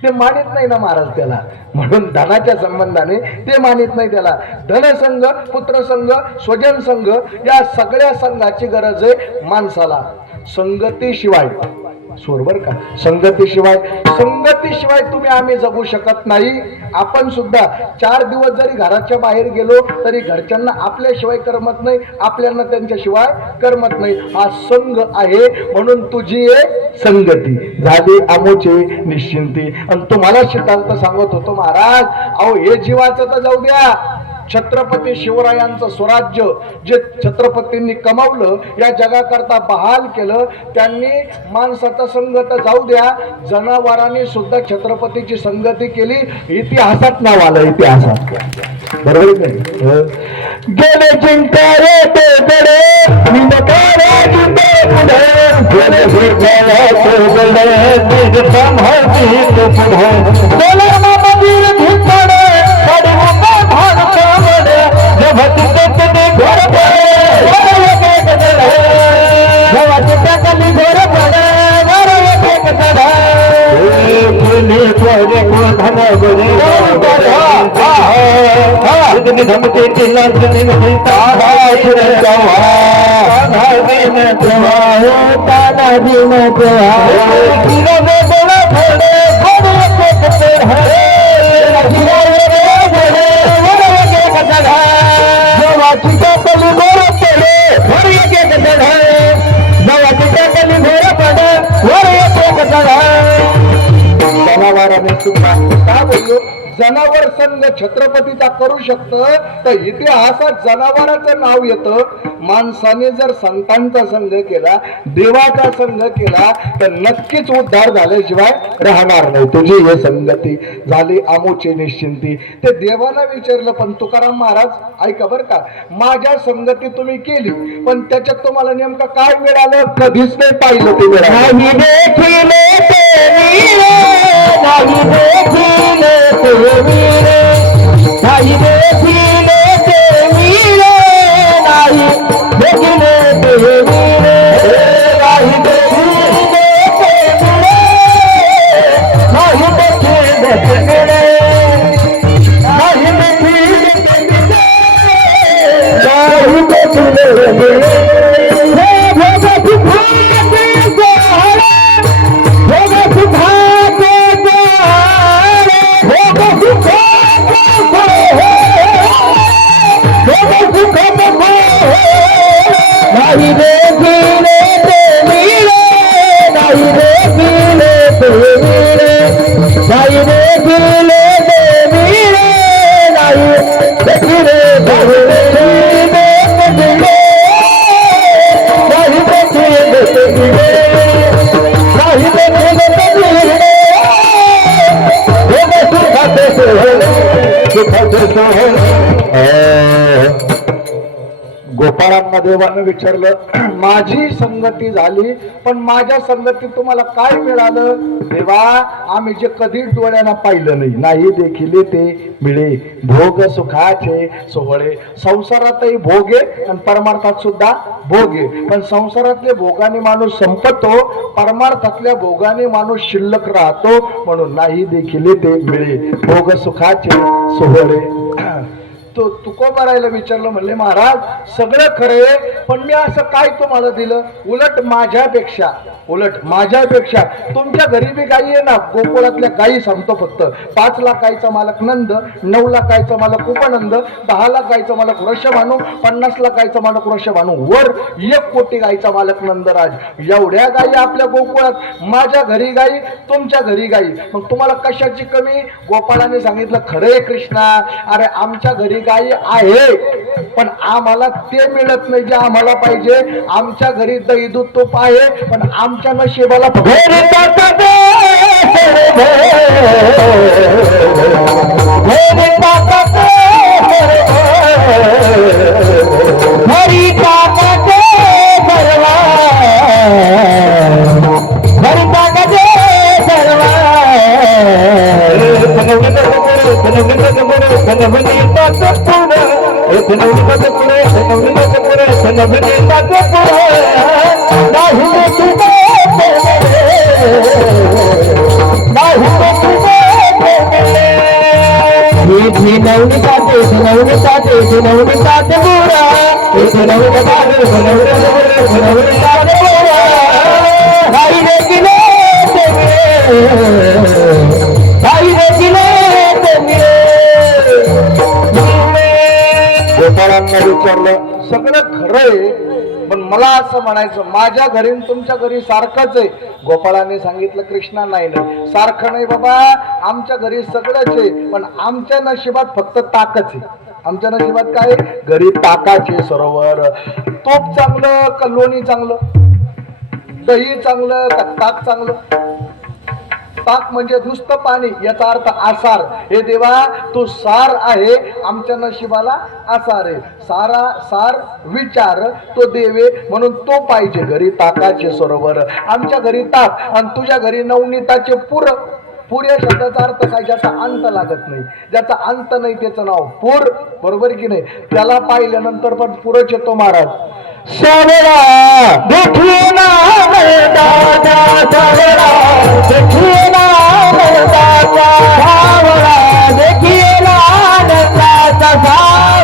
ते मानित नाही ना महाराज त्याला. म्हणून धनाच्या संबंधाने ते मानित नाही त्याला. धनसंघ, पुत्रसंघ, स्वजन संघ या सगळ्या संघाची गरज आहे माणसाला. संगतीशिवाय सोड बर का, संगतीशिवाय तुम्ही आम्ही जगू शकत नाही. आपण सुद्धा 4 दिवस जरी घराच्या बाहेर गेलो तरी घरच्यांना आपल्याशिवाय करमत नाही, आपल्याला त्यांच्याशिवाय करमत नाही. हा संघ आहे. म्हणून तुझी आहे संगती, झाली आमोची निश्चिंती. आणि तुम्हाला सिद्धांत सांगत होतो महाराज, अहो हे जीवाचं तर जाऊ द्या, छत्रपती शिवरायांचं स्वराज्य जे छत्रपतींनी कमावलं, या जगाकरता बहाल केलं, त्यांनी माणसाचा संघ तर जाऊ द्या, जनावरांनी सुद्धा छत्रपतीची संगती केली. इतिहासात नाव आलं, इतिहासात. बरोबर नाही? गेले जिंकारे ते गडे निनकारे जिंके पुढे गेले जिंकारे ते गडे निनकारे तो पुढे गेले मामवीर भिकडे कडे उभा भारत वडे जभती ते घर पडे वर एक गडे जवाची टाकली घर पडे वर एक गडे पुणे पडे को धन गडे धमकी धमकी तिला निमित्त तानाजी न तेव्हा तानाजी न तेव्हा हो तानाजी न तेव्हा तिला बोला थोडे थोडे कसे हरे तिला बोले वरगे कसा जेव्हा चिता पली मोर पडे वरगे कसा जेव्हा चिता पली मोर पडे वरगे कसा जनावराने सुद्धा का बोललो जनावर संघ छत्रपतीचा करू शकतं तर इतिहासात जनावराचं नाव येतं माणसाने जर संतांचा संघ केला देवाचा संघ केला तर नक्कीच उद्धार झाल्याशिवाय राहणार नाही तुझी हे संगती झाली आमोची निश्चिंती ते देवाला विचारलं पण तुकाराम महाराज ऐका बर का माझ्या संगती तुम्ही केली पण त्याच्यात तुम्हाला नेमकं काय मिळालं कधीच नाही पाहिलं ते मिळालं नाही देखिले ते वीरे नाही देखिले ते वीरे नाही देखिले ते वीरे नाही देखिले ते वीरे नाही देखिले ते वीरे नाही देखिले ते वीरे नाही देखिले ते वीरे नाही देखिले ते वीरे हे भगत भाते सहारे भगत भाते सहारे भगत भाते नहीं देखिले ते मीरे नहीं देखिले ते मीरे नहीं देखिले ते मीरे नहीं देखिले ते मीरे नहीं देखिले ते मीरे नहीं देखिले ते मीरे वो सुखाते से गोपाळांना देवानं विचारलं माझी संगती झाली पण माझ्या संगतीत तुम्हाला काय मिळालं देवा आम्ही जे कधी डोळ्यानं पाहिलं नाही देखिले ते मिळे भोग सुखाचे सोहळे संसारातही भोग आहे आणि परमार्थात सुद्धा भोग आहे पण संसारातले भोगाने माणूस संपतो परमार्थातल्या भोगाने माणूस शिल्लक राहतो म्हणून नाही देखिले ते मिळे भोग सुखाचे सोहळे तो तुकोबारायला विचारलं म्हणले महाराज सगळं खरंय पण मी असं काय तुम्हाला दिलं उलट माझ्यापेक्षा तुमच्या घरी बी गायी आहे ना गोकुळातल्या गायी सांगतो फक्त 5 लाख गायीचा मालक नंद 9 लाख गायीचा मालक उपनंद 10 लाख गायीचा मालक वृषभानू 50 लाख गायीचा मालक वृषभानू वर 1 कोटी गायीचा मालक नंदराज एवढ्या गायी आपल्या गोकुळात माझ्या घरी गायी तुमच्या घरी गायी मग तुम्हाला कशाची कमी गोपाळाने सांगितलं खरंय कृष्णा अरे आमच्या घरी गायी आहे पण आम्हाला ते मिळत नाही जे आम्हाला पाहिजे आमच्या घरी दही दूध तूप आहे पण आमच्या नशिबाला गोपाळांना विचारलं सगळं खरंय पण मला असं म्हणायचं माझ्या घरी तुमच्या घरी सारखंच आहे गोपाळाने सांगितलं कृष्णा नाही सारखं नाही बाबा आमच्या घरी सगळंच आहे पण आमच्या नशिबात फक्त ताकच आहे आमच्या नशिबात काय घरी ताकाचे सरोवर तूप चांगलं का लोणी चांगलं दही चांगलं का ताक चांगलं ताक म्हणजे नुसतं पाणी याचा अर्थ आसार हे देवा तो सार आहे आमच्या नशिबाला आसार आहे सार विचार तो देवे म्हणून तो पाहिजे घरी ताकाचे सरोवर आमच्या घरी ताक आणि तुझ्या घरी नवनीताचे पूर या शब्दाचा अर्थ काय ज्याचा अंत लागत नाही ज्याचा अंत नाही त्याचं नाव पूर बरोबर की नाही त्याला पाहिल्यानंतर पण पुरच येतो महाराज सावळा देखिए ना दादा सावळा देखिए ना दादा सावळा देखिए ना दादा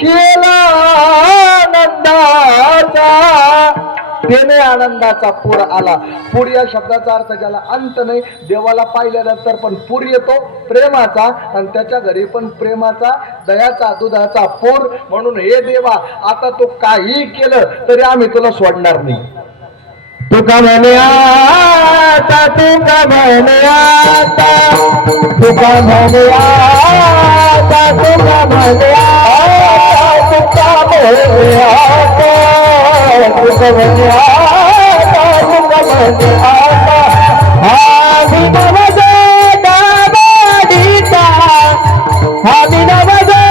केला आनंदाचा, त्याने आनंदाचा पूर आला. पूर या शब्दाचा अर्थ ज्याला अंत नाही, देवाला पाहिल्यानंतर पण पूर येतो प्रेमाचा, आणि त्याच्या घरी पण प्रेमाचा, दयाचा, दुधाचा पूर. म्हणून हे देवा, आता तू काही केलं तरी आम्ही तुला सोडणार नाही. तुका म्हणे आता, तुका म्हणे आता, तुका म्हणे आता, तुका म्हणे आता, तुका म्हणे आता, तुका म्हणे आता, तुका म्हणे आता. आम्ही नवजो दावडीता, आम्ही नवजो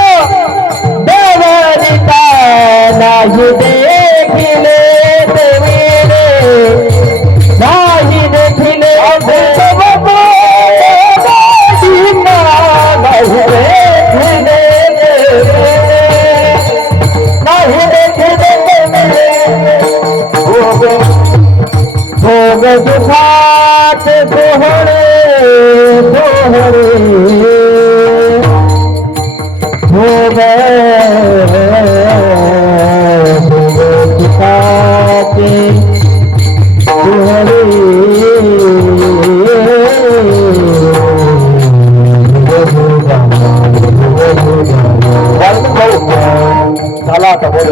दावडीता, नाही देखिले देवीने, नाही देखिले देवबो दावडीता, नाही देखिले देवीने, नाही देखिले देवीने. भोग दुखात सोहळे सोहळे, भोग दुखाते सोहळे. झाला आता बोल.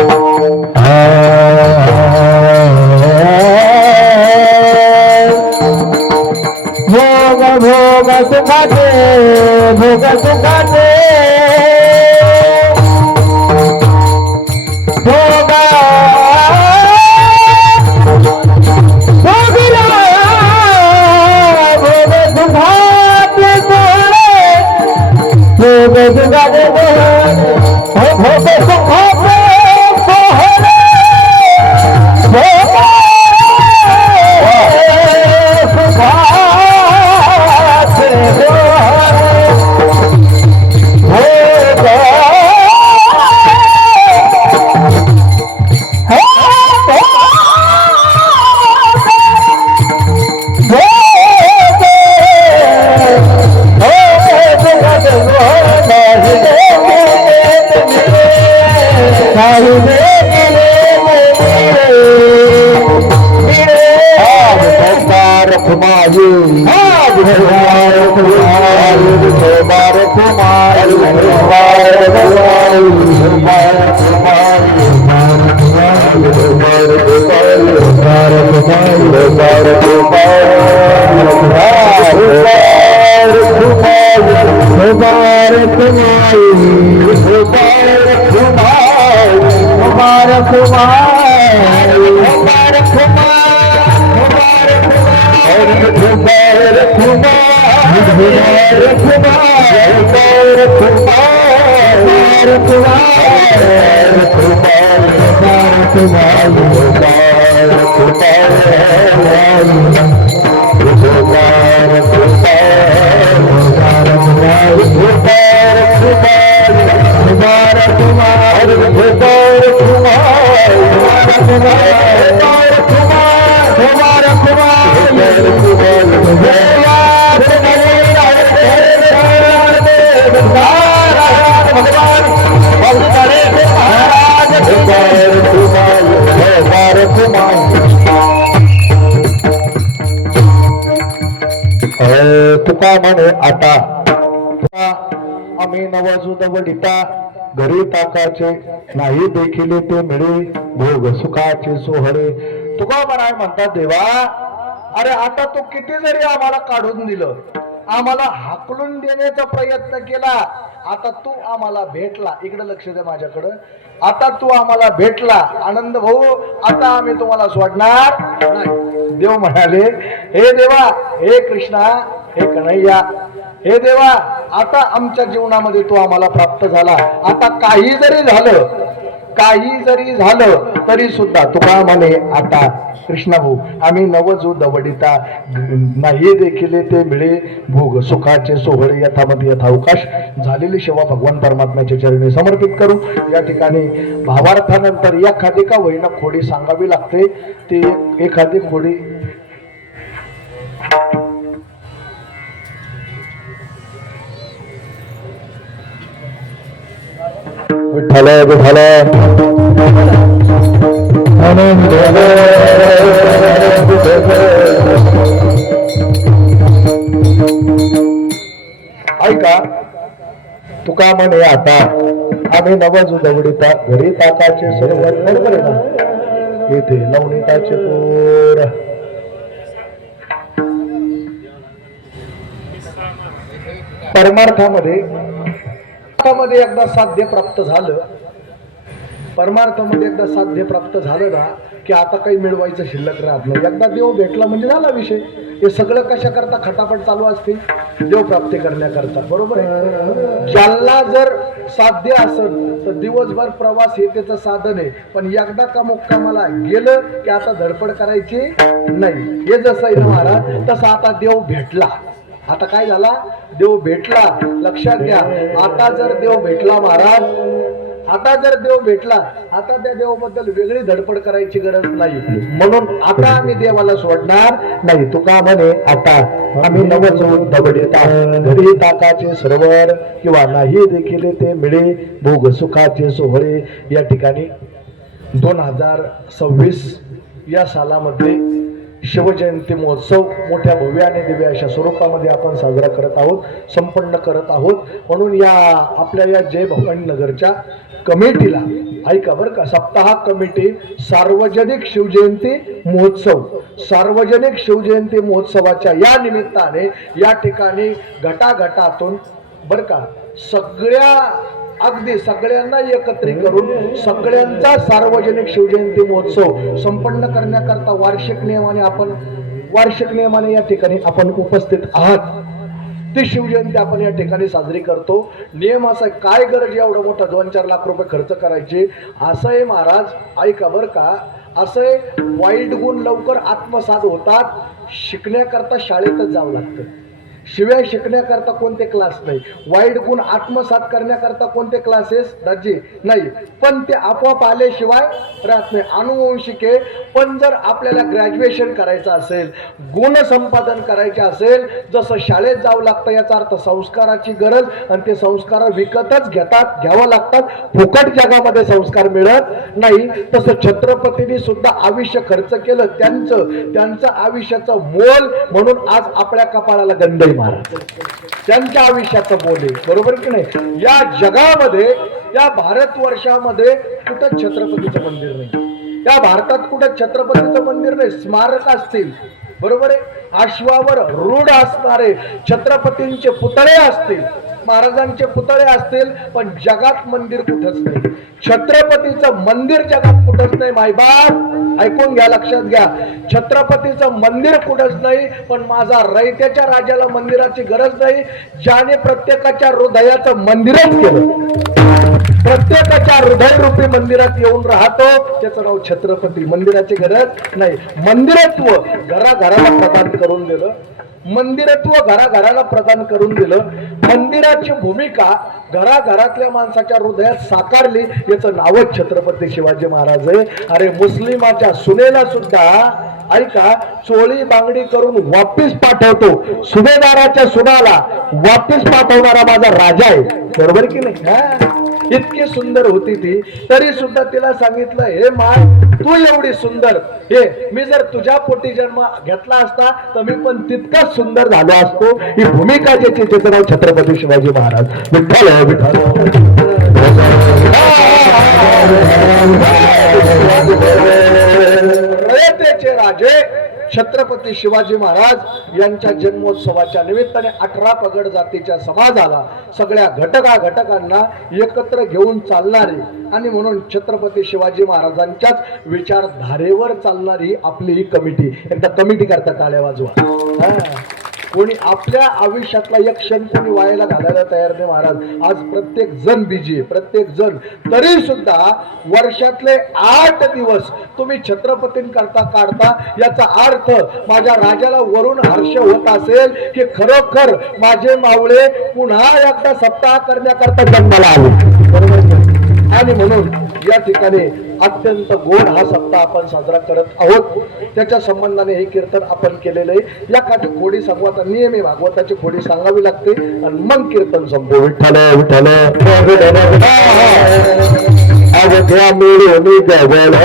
भोग भोग सुखाचे, भोग सुखाचे, भोग भोगला, भोग सुखाचे सोहळे, भोग सुखाचे सोहळे, भोग सुखाचे सोहळे, भोग तुका म्हणे आता, आम्ही नवजो दवडिता, घरी टाकाचे, नाही देखिले ते मिळे, भोग सुखाचे सोहळे. तुका म्हणाय म्हणतात देवा, अरे आता तू किती जरी आम्हाला काढून दिलं, आम्हाला हाकलून देण्याचा प्रयत्न केला, आता तू आम्हाला भेटला. इकडे लक्ष दे माझ्याकडं. आता तू आम्हाला भेटला आनंद भाऊ, आता आम्ही तुम्हाला सोडणार नाही. देव म्हणाले, हे देवा, हे कृष्णा, हे कन्हैया, हे देवा, आता आमच्या जीवनामध्ये तू आम्हाला प्राप्त झाला. आता काही जरी झालं तरी सुद्धा तुका म्हणे आता, कृष्णा भाऊ, आम्ही नवजो दवडिता, नाही देखिले ते मिळे, भोग सुखाचे सोहळे, यथामती यथावकाश. झालेली सेवा भगवान परमात्म्याच्या चरणी समर्पित करू. या ठिकाणी भावार्थानंतर एखादी का होईना खोडी सांगावी लागते. ती एखादी खोडी विठ्ठल विठाल विठाल आनंद ऐका तुका म्हणे आता आम्ही नवज दवडीता घरी ताकाचे सरोवर बरोबर आहे ना येथे नवनीताचे पोर परमार्थामध्ये एकदा साध्य प्राप्त झालं परमार्थामध्ये एकदा साध्य प्राप्त झालं ना की आता काही मिळवायचं शिल्लक राहत नाही एकदा देव भेटला म्हणजे झाला विषय हे सगळं कशा करता खटापट चालू असते देव प्राप्ती करण्याकरता बरोबर आहे ज्याला जर साध्य असेल तर दिवसभर प्रवास हे त्याचं साधन आहे पण एकदा का मुक्कामाला गेलं की आता धडपड करायची नाही हे जसं आहे ना महाराज तसं आता देव भेटला आता काय झाला देव भेटला लक्षात घ्या आता जर देव भेटला महाराज आता जर देव भेटला आता त्या देवाबद्दल वेगळी धडपड करायची गरज नाही म्हणून आता आम्ही देवाला सोडणार नाही तुका म्हणे आता आम्ही नवजून दबडीता घरी ताकाचे सरोवर किंवा नाही देखील ते मिळे भोग सुखाचे सोहळे या ठिकाणी 2026 या सालामध्ये शिवजयंती महोत्सव मोठ्या भव्य आणि दिव्य अशा स्वरूपामध्ये आपण साजरा करत आहोत संपन्न करत आहोत म्हणून या आपल्या या जय भवानी नगरच्या कमिटीला ऐका बरं का सप्ताह कमिटी सार्वजनिक शिवजयंती शिवजयंती महोत्सवाच्या या निमित्ताने या ठिकाणी घटाघटातून बरं का अगदी सगळ्यांना एकत्रित करून सगळ्यांचा सार्वजनिक शिवजयंती महोत्सव संपन्न करण्याकरता वार्षिक नियमाने या ठिकाणी आपण उपस्थित आहात ती शिवजयंती आपण या ठिकाणी साजरी करतो नियम असा काय गरज एवढं मोठं 2-4 लाख रुपये खर्च करायचे असं आहे महाराज ऐका बरं का असं आहे वाईट गुण लवकर आत्मसात होतात शिकण्याकरता शाळेतच जावं लागतं शिवाय शिकण्याकरता कोणते क्लास नाही वाईट गुण आत्मसात करण्याकरता कोणते क्लासेस दाजी नाही पण ते आपोआप आल्याशिवाय राहत नाही अनुवंशिक आहे पण जर आपल्याला ग्रॅज्युएशन करायचं असेल गुण संपादन करायचे असेल जसं शाळेत जावं लागतं याचा अर्थ संस्काराची गरज आणि ते संस्कार विकतच घ्यावं लागतात फुकट जगामध्ये संस्कार मिळत नाही तसं छत्रपतींनी सुद्धा आयुष्य खर्च केलं त्यांचं आयुष्याचं मोल म्हणून आज आपल्या कपाळाला गंध त्यांच्या आयुष्याचं बोले बरोबर की नाही या जगामध्ये या भारतवर्षामध्ये कुठं छत्रपतीचं मंदिर नाही या भारतात कुठं छत्रपतीचं मंदिर नाही स्मारक असतील बरोबर आहे अश्वावर रूढ असणारे छत्रपतींचे पुतळे असतील महाराजांचे पुतळे असतील पण जगात मंदिर कुठंच नाही छत्रपतीचं मंदिर जगात कुठंच नाही मायबाप ऐकून घ्या लक्षात घ्या छत्रपतीचं मंदिर कुठंच नाही पण माझा रयतेच्या राजाला मंदिराची गरज नाही ज्याने प्रत्येकाच्या हृदयाचं मंदिरच केलं प्रत्येकाच्या हृदयरूपी मंदिरात येऊन राहतो त्याचं नाव छत्रपती मंदिराची गरज नाही मंदिरत्व घराघराला प्रदान करून दिलं मंदिरत्व घराघराला प्रदान करून दिलं मंदिराची भूमिका घराघरातल्या माणसाच्या हृदयात साकारली याचं नावच छत्रपती शिवाजी महाराज आहे अरे मुस्लिमाच्या सुनेला सुद्धा ऐका चोळी बांगडी करून वापिस पाठवतो सुभेदाराच्या सुनाला वापिस पाठवणारा माझा राजा आहे बरोबर की नाही इतकी सुंदर होती ती तरी सुद्धा तिला सांगितलं हे माय तू एवढी सुंदर हे मी जर तुझ्या पोटी जन्म घेतला असता तर मी पण तितकाच सुंदर झालो असतो ही भूमिका ज्याची त्याचं नाव छत्रपती शिवाजी महाराज विठ्ठल विठ्ठल रयतेचे राजे छत्रपती शिवाजी महाराज यांच्या जन्मोत्सवाच्या निमित्ताने 18 पगड जातीच्या समाजाला सगळ्या घटकांना एकत्र घेऊन चालणारी आणि म्हणून छत्रपती शिवाजी महाराजांच्याच विचारधारेवर चालणारी आपली ही कमिटी एकदा कमिटी करता टाळ्या वाजवा कोणी आपल्या आयुष्यातला एक क्षण कोणी वायाला घालायला तयार नाही महाराज आज प्रत्येक जण बिजी प्रत्येक जण तरी सुद्धा वर्षातले 8 दिवस तुम्ही छत्रपतींकरता काढता याचा अर्थ माझ्या राजाला वरून हर्ष होत असेल की खरोखर माझे मावळे पुन्हा एकदा सप्ताह करण्याकरता जन्माला आले बरोबर आणि म्हणून या ठिकाणी अत्यंत गोड हा सप्ताह आपण साजरा करत आहोत. त्याच्या संबंधाने हे कीर्तन आपण केलेलं आहे. या काठी खोडी सांगवाचा नियम आहे. भागवताची खोडी सांगावी लागते आणि मग कीर्तन संपू. विठ्ठल विठ्ठल अवघ्या मिळून गवळणी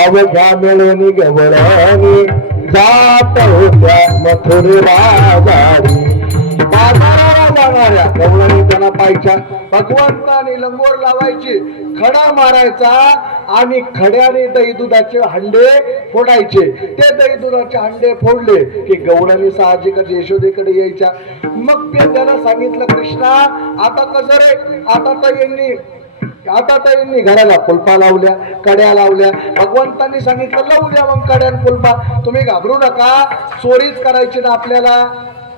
अवघ्या मिळून गवळणी जात होत्या मथुरेला गाडी. बाजाराला जाणाऱ्या गवळणी त्यांना पाहिच्या. भगवंताने लंगोर लावायची, खडा मारायचा आणि खड्याने दही दुधाचे हंडे फोडायचे. ते दही दुधाचे हंडे फोडले की गवळणी साहजिकच यशोदेकडे यायच्या. मग ते त्याला सांगितलं, कृष्णा आता कसं रे, आता तर यांनी घराला कुलपा लावल्या, कड्या लावल्या. भगवंतांनी सांगितलं लावू द्या मग कड्या कुलपा, तुम्ही घाबरू नका. चोरीच करायची ना आपल्याला,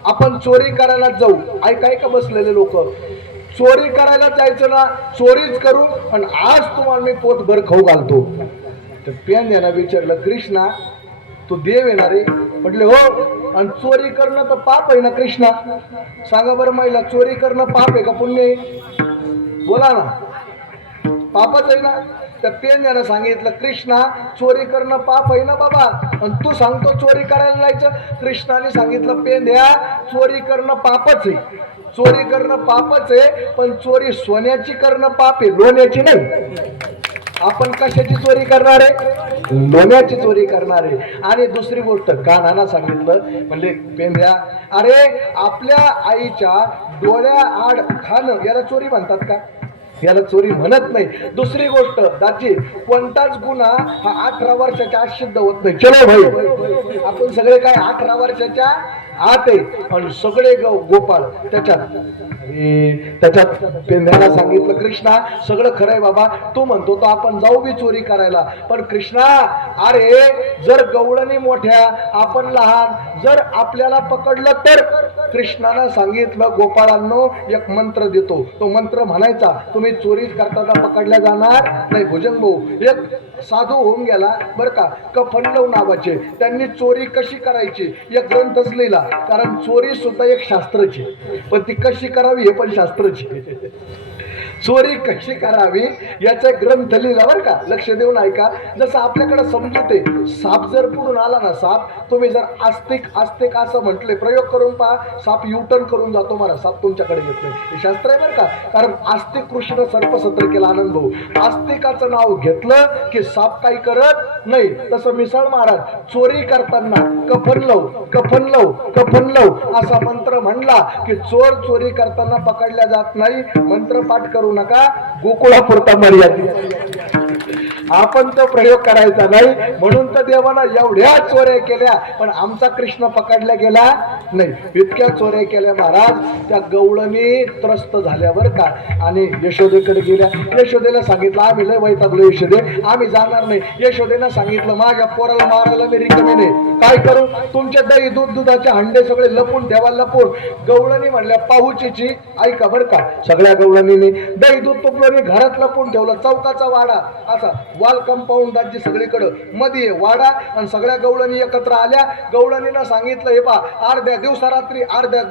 आपण चोरी करायला जाऊ. ऐका बसलेले लोक, चोरी करायला जायचं ना, चोरीच करू आणि आज तुम्हाला मी पोटभर खाऊ घालतो. तर प्यान याला विचारलं, कृष्णा तू देव येणार आहे? म्हटले हो. आणि चोरी करणं तर पाप आहे ना कृष्णा? सांगा बरं महिला, चोरी करणं पाप आहे का पुण्य आहे? बोला ना, पापच आहे ना. त्या पेन यानं सांगितलं, कृष्णा चोरी करणं पाप आहे ना बाबा, आणि तू सांगतो चोरी करायला जायचं. कृष्णाने सांगितलं, पेन द्या, चोरी करणं पापच आहे, चोरी करणं पापच आहे, पण चोरी सोन्याची करणं पाप आहे, लोण्याची नाही. आपण कशाची चोरी करणार आहे? लोण्याची चोरी करणार आहे. आणि दुसरी गोष्ट कान्हाना सांगितलं, म्हणजे पेंद्या, अरे आपल्या आईच्या डोळ्या आड खाणं याला चोरी म्हणतात का? याला चोरी म्हणत नाही. दुसरी गोष्ट दाची, कोणताच गुन्हा हा 18 वर्षाच्या आत सिद्ध होत नाही. चलो भाई, आपण सगळे काय 18 वर्षाच्या आत आहे, आणि सगळे गोपाळ त्याच्यात पेंद्याला सांगितलं, कृष्णा सगळं खरं आहे बाबा, तू म्हणतो तो आपण जाऊ बी चोरी करायला, पण कृष्णा अरे जर गवळणी मोठ्या आपण लहान, जर आपल्याला पकडलं तर? कृष्णानं सांगितलं, गोपाळांनो एक मंत्र देतो, तो मंत्र म्हणायचा, तुम्ही चोरी करताना पकडल्या जाणार नाही. भुजंग भाऊ एक साधू होऊन गेला बरं का, कफनलव नावाचे, त्यांनी चोरी कशी करायची एक ग्रंथच लिहिला. कारण चोरी सुद्धा एक शास्त्रची, पण ती कशी करावी हे पण शास्त्रची. चोरी कशी करावी याचा ग्रंथ लिहिला बरं का, लक्ष देऊन ऐका. जसं आपल्याकडे समजूते, साप जर पुढून आला ना, साप तुम्ही जर आस्तिक आस्तिक असं म्हटले, प्रयोग करून पहा, साप युटर्न करून जातो, मला साप तुमच्याकडे येत नाही. हे शास्त्र आहे बरं का. कारण आस्तिक कृष्ण सर्पसत्र केला आनंद भाऊ, आस्तिकाचं नाव घेतलं की साप काही करत नाही. तसं मिसळ महाराज चोरी करताना कफनलव कफनलव कफनलव असा मंत्र म्हणला की चोर चोरी करताना पकडल्या जात नाही. मंत्र पाठ करू नका, गोकुळापुरता मर्यादित. आपण तो प्रयोग करायचा नाही. म्हणून तर देवानं एवढ्या चोऱ्या केल्या, पण आमचा कृष्ण पकडला गेला नाही. इतक्या चोऱ्या केल्या महाराज. त्या गवळणी त्रस्त झाल्यावर का, आणि यशोदेकडे गेल्या. यशोदेला सांगितलं, आम्ही लय वैतागलो यशोदे, आम्ही जाणार नाही. यशोदेनं सांगितलं, माझ्या पोराला मारायला मी रिकामी नाही, काय करू? तुमच्या दही दुधाचे हंडे सगळे लपून ठेवा, लपून. गवळणी म्हणल्या पाहुचीची, ऐका बरं का, सगळ्या गवळणीने दही दूध तुपलं घरात लपून ठेवलं. चौकाचा वाडा असा, वाल कंपाऊंड दाजी सगळीकडं, मध्ये वाडा, आणि सगळ्या गवळणी एकत्र आल्या. गवळणीनं सांगितलं, हे पा अर्ध्या दिवसा रात्री, अर्ध्या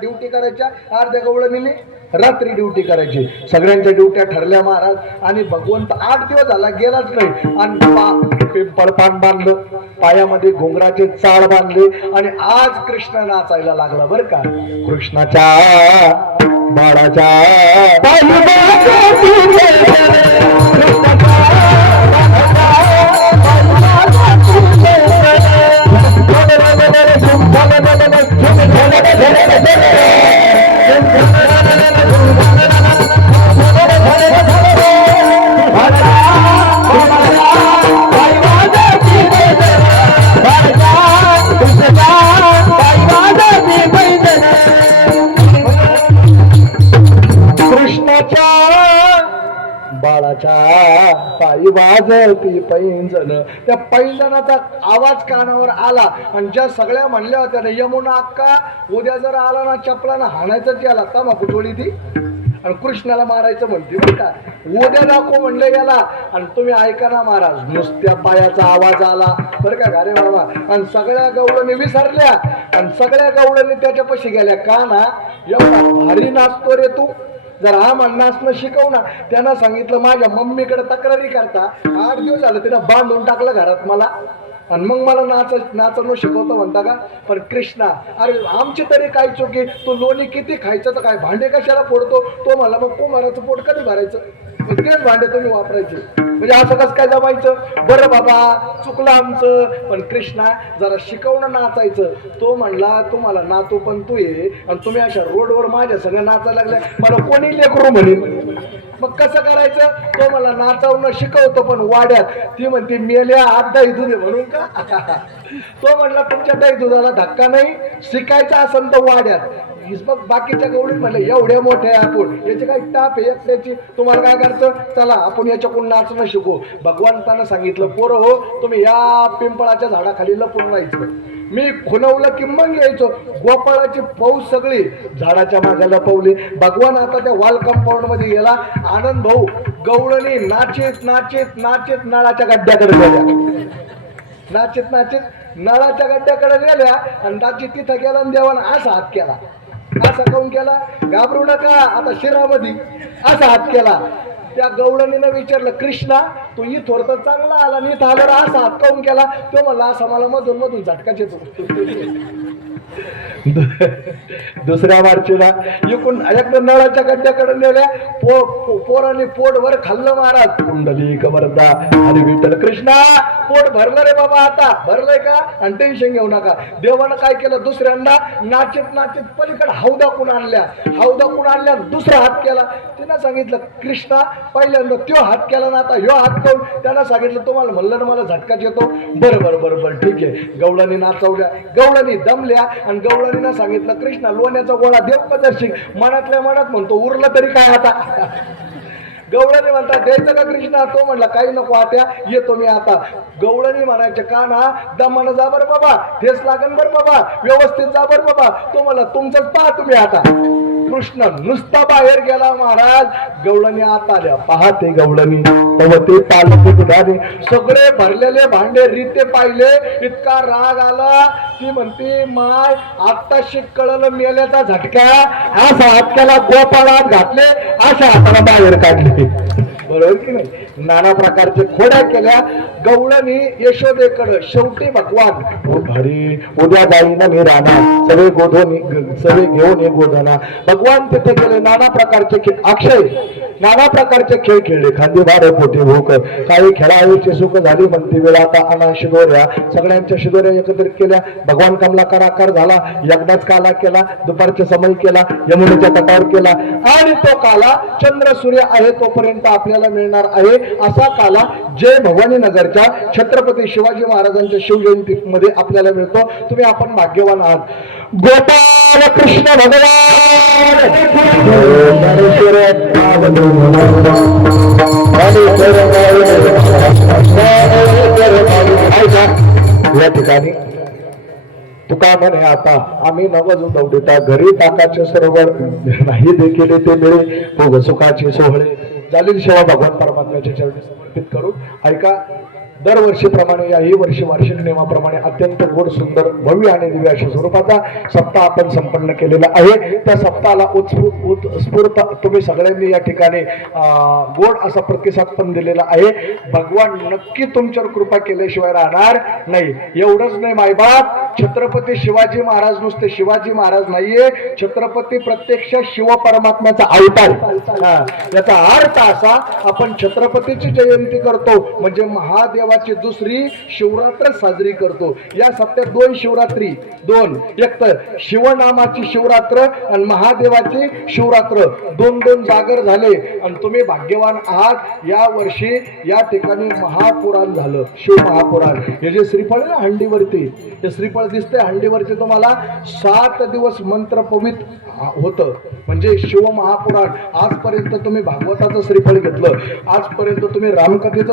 ड्युटी करायच्या, अर्ध्या गवळणीने रात्री ड्युटी करायची. सगळ्यांच्या ड्युट्या ठरल्या महाराज. आणि भगवंत 8 दिवस झाला गेलाच नाही. आणि पिंपळ पान बांधलं, पायामध्ये घुंगराचे चाळ बांधले, आणि आज कृष्ण नाचायला लागला बरं का. कृष्णाच्या बाळाच्या माझी वाजती पैंजण. त्या पैंजणाचा आवाज कानावर आला आणि ज्या सगळ्या म्हणल्या होत्या ना यमुना अक्का उद्या जर आला ना चपलानं हाणायचं याला तमाखू थोडी ती आणि कृष्णाला मारायचं म्हणते बरं का. उद्या दाखव म्हणलं याला आणि तुम्ही ऐका ना महाराज. नुसत्या पायाचा आवाज आला बरं का गारे बाबा आणि सगळ्या गवळणी विसरल्या आणि सगळ्या गवळणी त्याच्यापाशी गेल्या. का ना एवढा भारी नाचतो रे तू, जर हा मला नाचणं शिकव ना. त्यानं सांगितलं माझ्या मम्मीकडे तक्रारी करता 8 दिवस झालं तिनं बांधून टाकलं घरात मला आणि मग मला नाचणं शिकवतो म्हणता का. पण कृष्णा अरे आमची तरी काय चुकी, तू लोणी किती खायचं तर काय भांडे कशाला फोडतो. तो म्हणला मग कुमाराचं पोट कधी भरायचं, मग तेच भांडे तुम्ही वापरायचे. म्हणजे असं कसं काय जमायचं. बरं बाबा चुकलं आमचं, पण कृष्णा जरा शिकवणं नाचायचं. तो म्हणला तुम्हाला नातू पण तू ये आणि तुम्ही अशा रोडवर माझ्या सगळं नाचायला लागल्या मला कोणी लेकरू म्हणेल. मग कसं करायचं. तो मला नाचवणं शिकवतो पण वाड्यात. ती म्हणते मेल्या हात दही दुधे म्हणून का. तो म्हणला तुमच्या दही दुधाला धक्का नाही, शिकायचं असेल तर वाड्यात. मग बाकीच्या गवळी म्हणलं एवढ्या मोठ्या आपण याची काही टाप आहे त्याची, तुम्हाला काय करायचं चला आपण याच्याकडून नाचणं शिकू. भगवंतानं सांगितलं पोरं हो तुम्ही या पिंपळाच्या झाडाखाली लपून राहायचं. मी खुणवलं की मग यायचो. गोपाळाची फौज सगळी झाडाच्या मागे लपवली. भगवान आता त्या वॉल कंपाऊंड मध्ये गेला. आनंद भाऊ गवळणी नाचीत नाचीत नाचीत नळाच्या गड्ड्याकडे गेल्या. नाचीत नाचीत नळाच्या गड्ड्याकडे गेल्या आणि नाचीत तिथं गेला आणि देवानं असा हात केला. असा काऊन केला, घाबरू नका आता शिरामध्ये असा हात केला. त्या गवळणीनं विचारलं कृष्णा तू इथवर तर चांगला आला नीट आल्यावर असा हात काऊन केला. तो म्हणला असा मला मधून मधून झटकाच येतो. दुसऱ्या मार्चीला इकडून एकदा नळाच्या गड्ड्याकडे नेल्या. पोरांनी पोटभर खाल्लं महाराज. कुंडली कबरदा आणि विठ्ठल कृष्णा पोट भरलं रे बाबा आता भरलंय का आणि टेन्शन घेऊ नका. देवानं काय केलं दुसऱ्यांदा नाचत नाचत पलीकडे हौदाकून आणल्या. हौदाकून आणल्या दुसरा हात केला. तिनं सांगितलं कृष्णा पहिल्यांदा त्यो हात केला ना आता ह्यो हात करून. त्यानं सांगितलं तुम्हाला म्हणलं ना मला झटकाच येतो. बरं बरं बरं बरं ठीक आहे. गवळणी नाचवल्या, गवळणी दमल्या आणि गवळणीनं सांगितलं कृष्णा लोण्याचा गोळा देव पदर्शिक. मनातल्या मनात म्हणतो उरलं तरी काय आता. गवळणी म्हणतात द्यायचं का कृष्णा. तो म्हणला काही नको आत्या येतो मी आता. गवळणी म्हणायचे का ना दमानं जा बरं बाबा, ठेस लागन बरं बाबा, व्यवस्थित जा बरं बाबा. तो म्हणला तुमचंच पहा तुम्ही आता. कृष्ण नुसता बाहेर गेला महाराज. गवळणी आत आल्या. पाहते गवळणी ते पालते बुधाने सगळे भरलेले भांडे रीते पाहिले. इतका राग आला. ती म्हणते माय आता शिक कळलं मेल्याचा झटका. असा हात केला गोपाळात घातले अशा हाताला बाहेर काढले. बरोबर की नाही. नाना प्रकारचे खोड्या केल्या गवळणी यशोदेकडं. शेवटी भगवान घरी उद्या जाईना मी राहणार सगळे गोधोनी सगळे घेऊन ये गोधना. भगवान तिथे गेले. नाना प्रकारचे खेळ अक्षय नाना प्रकारचे खेळ खेळले. खांदी बारे पोटी भूक काही खेळायची सुख झाली म्हणते वेळा आता अना शिदोऱ्या सगळ्यांच्या शिदोऱ्या एकत्रित केल्या. भगवान कमलाकार आकार झाला. यज्ञाच काला केला. दुपारचा समय केला. यमुनेच्या तटावर केला आणि तो काला चंद्र सूर्य आहे तोपर्यंत आपल्याला मिळणार आहे. असा काला जय भवानी नगरच्या छत्रपती शिवाजी महाराजांच्या शिवजयंती मध्ये आपल्याला मिळतो. तुम्ही आपण भाग्यवान आहात. गोपाल कृष्ण भगवान या ठिकाणी तुका म्हणे आता आम्ही नवज उदवता घरी टाकाचे सरोवर नाही देखील ते मिळे भोग सुखाचे सोहळे झालेली सेवा भगवान परमात्म्याच्या चरणी समर्पित करू. ऐका दरवर्षीप्रमाणे याही वर्षी वार्षिक नियमाप्रमाणे अत्यंत गोड सुंदर भव्य आणि दिव्य अशा स्वरूपाचा सप्ताह आपण संपन्न केलेला आहे. त्या सप्ताहाला उत्स्फूर्त तुम्ही सगळ्यांनी या ठिकाणी गोड असा प्रतिसाद पण दिलेला आहे. भगवान नक्की तुमच्यावर कृपा केल्याशिवाय राहणार नाही. एवढंच नाही मायबाप छत्रपती शिवाजी महाराज नुसते शिवाजी महाराज नाहीये. छत्रपती प्रत्यक्ष शिव परमात्म्याचा अवतार. याचा अर्थ असा आपण छत्रपतीची जयंती करतो म्हणजे महादेव दुसरी शिवरात्र साजरी करतो. या सप्त्यात 2 शिवरात्री 2 एक तर शिवनामाची शिवरात्र आणि महादेवाची शिवरात्र 2 जागर झाले आणि तुम्ही भाग्यवान आहात. या वर्षी या ठिकाणी महापुराण झालं. शिव महापुराण हे जे श्रीफळ आहे हंडीवरती ते श्रीफळ दिसते हंडीवरती तुम्हाला 7 दिवस मंत्र पवित होतं म्हणजे शिव महापुराण. आजपर्यंत तुम्ही भागवताचं श्रीफळ घेतलं, आजपर्यंत तुम्ही रामकथेचं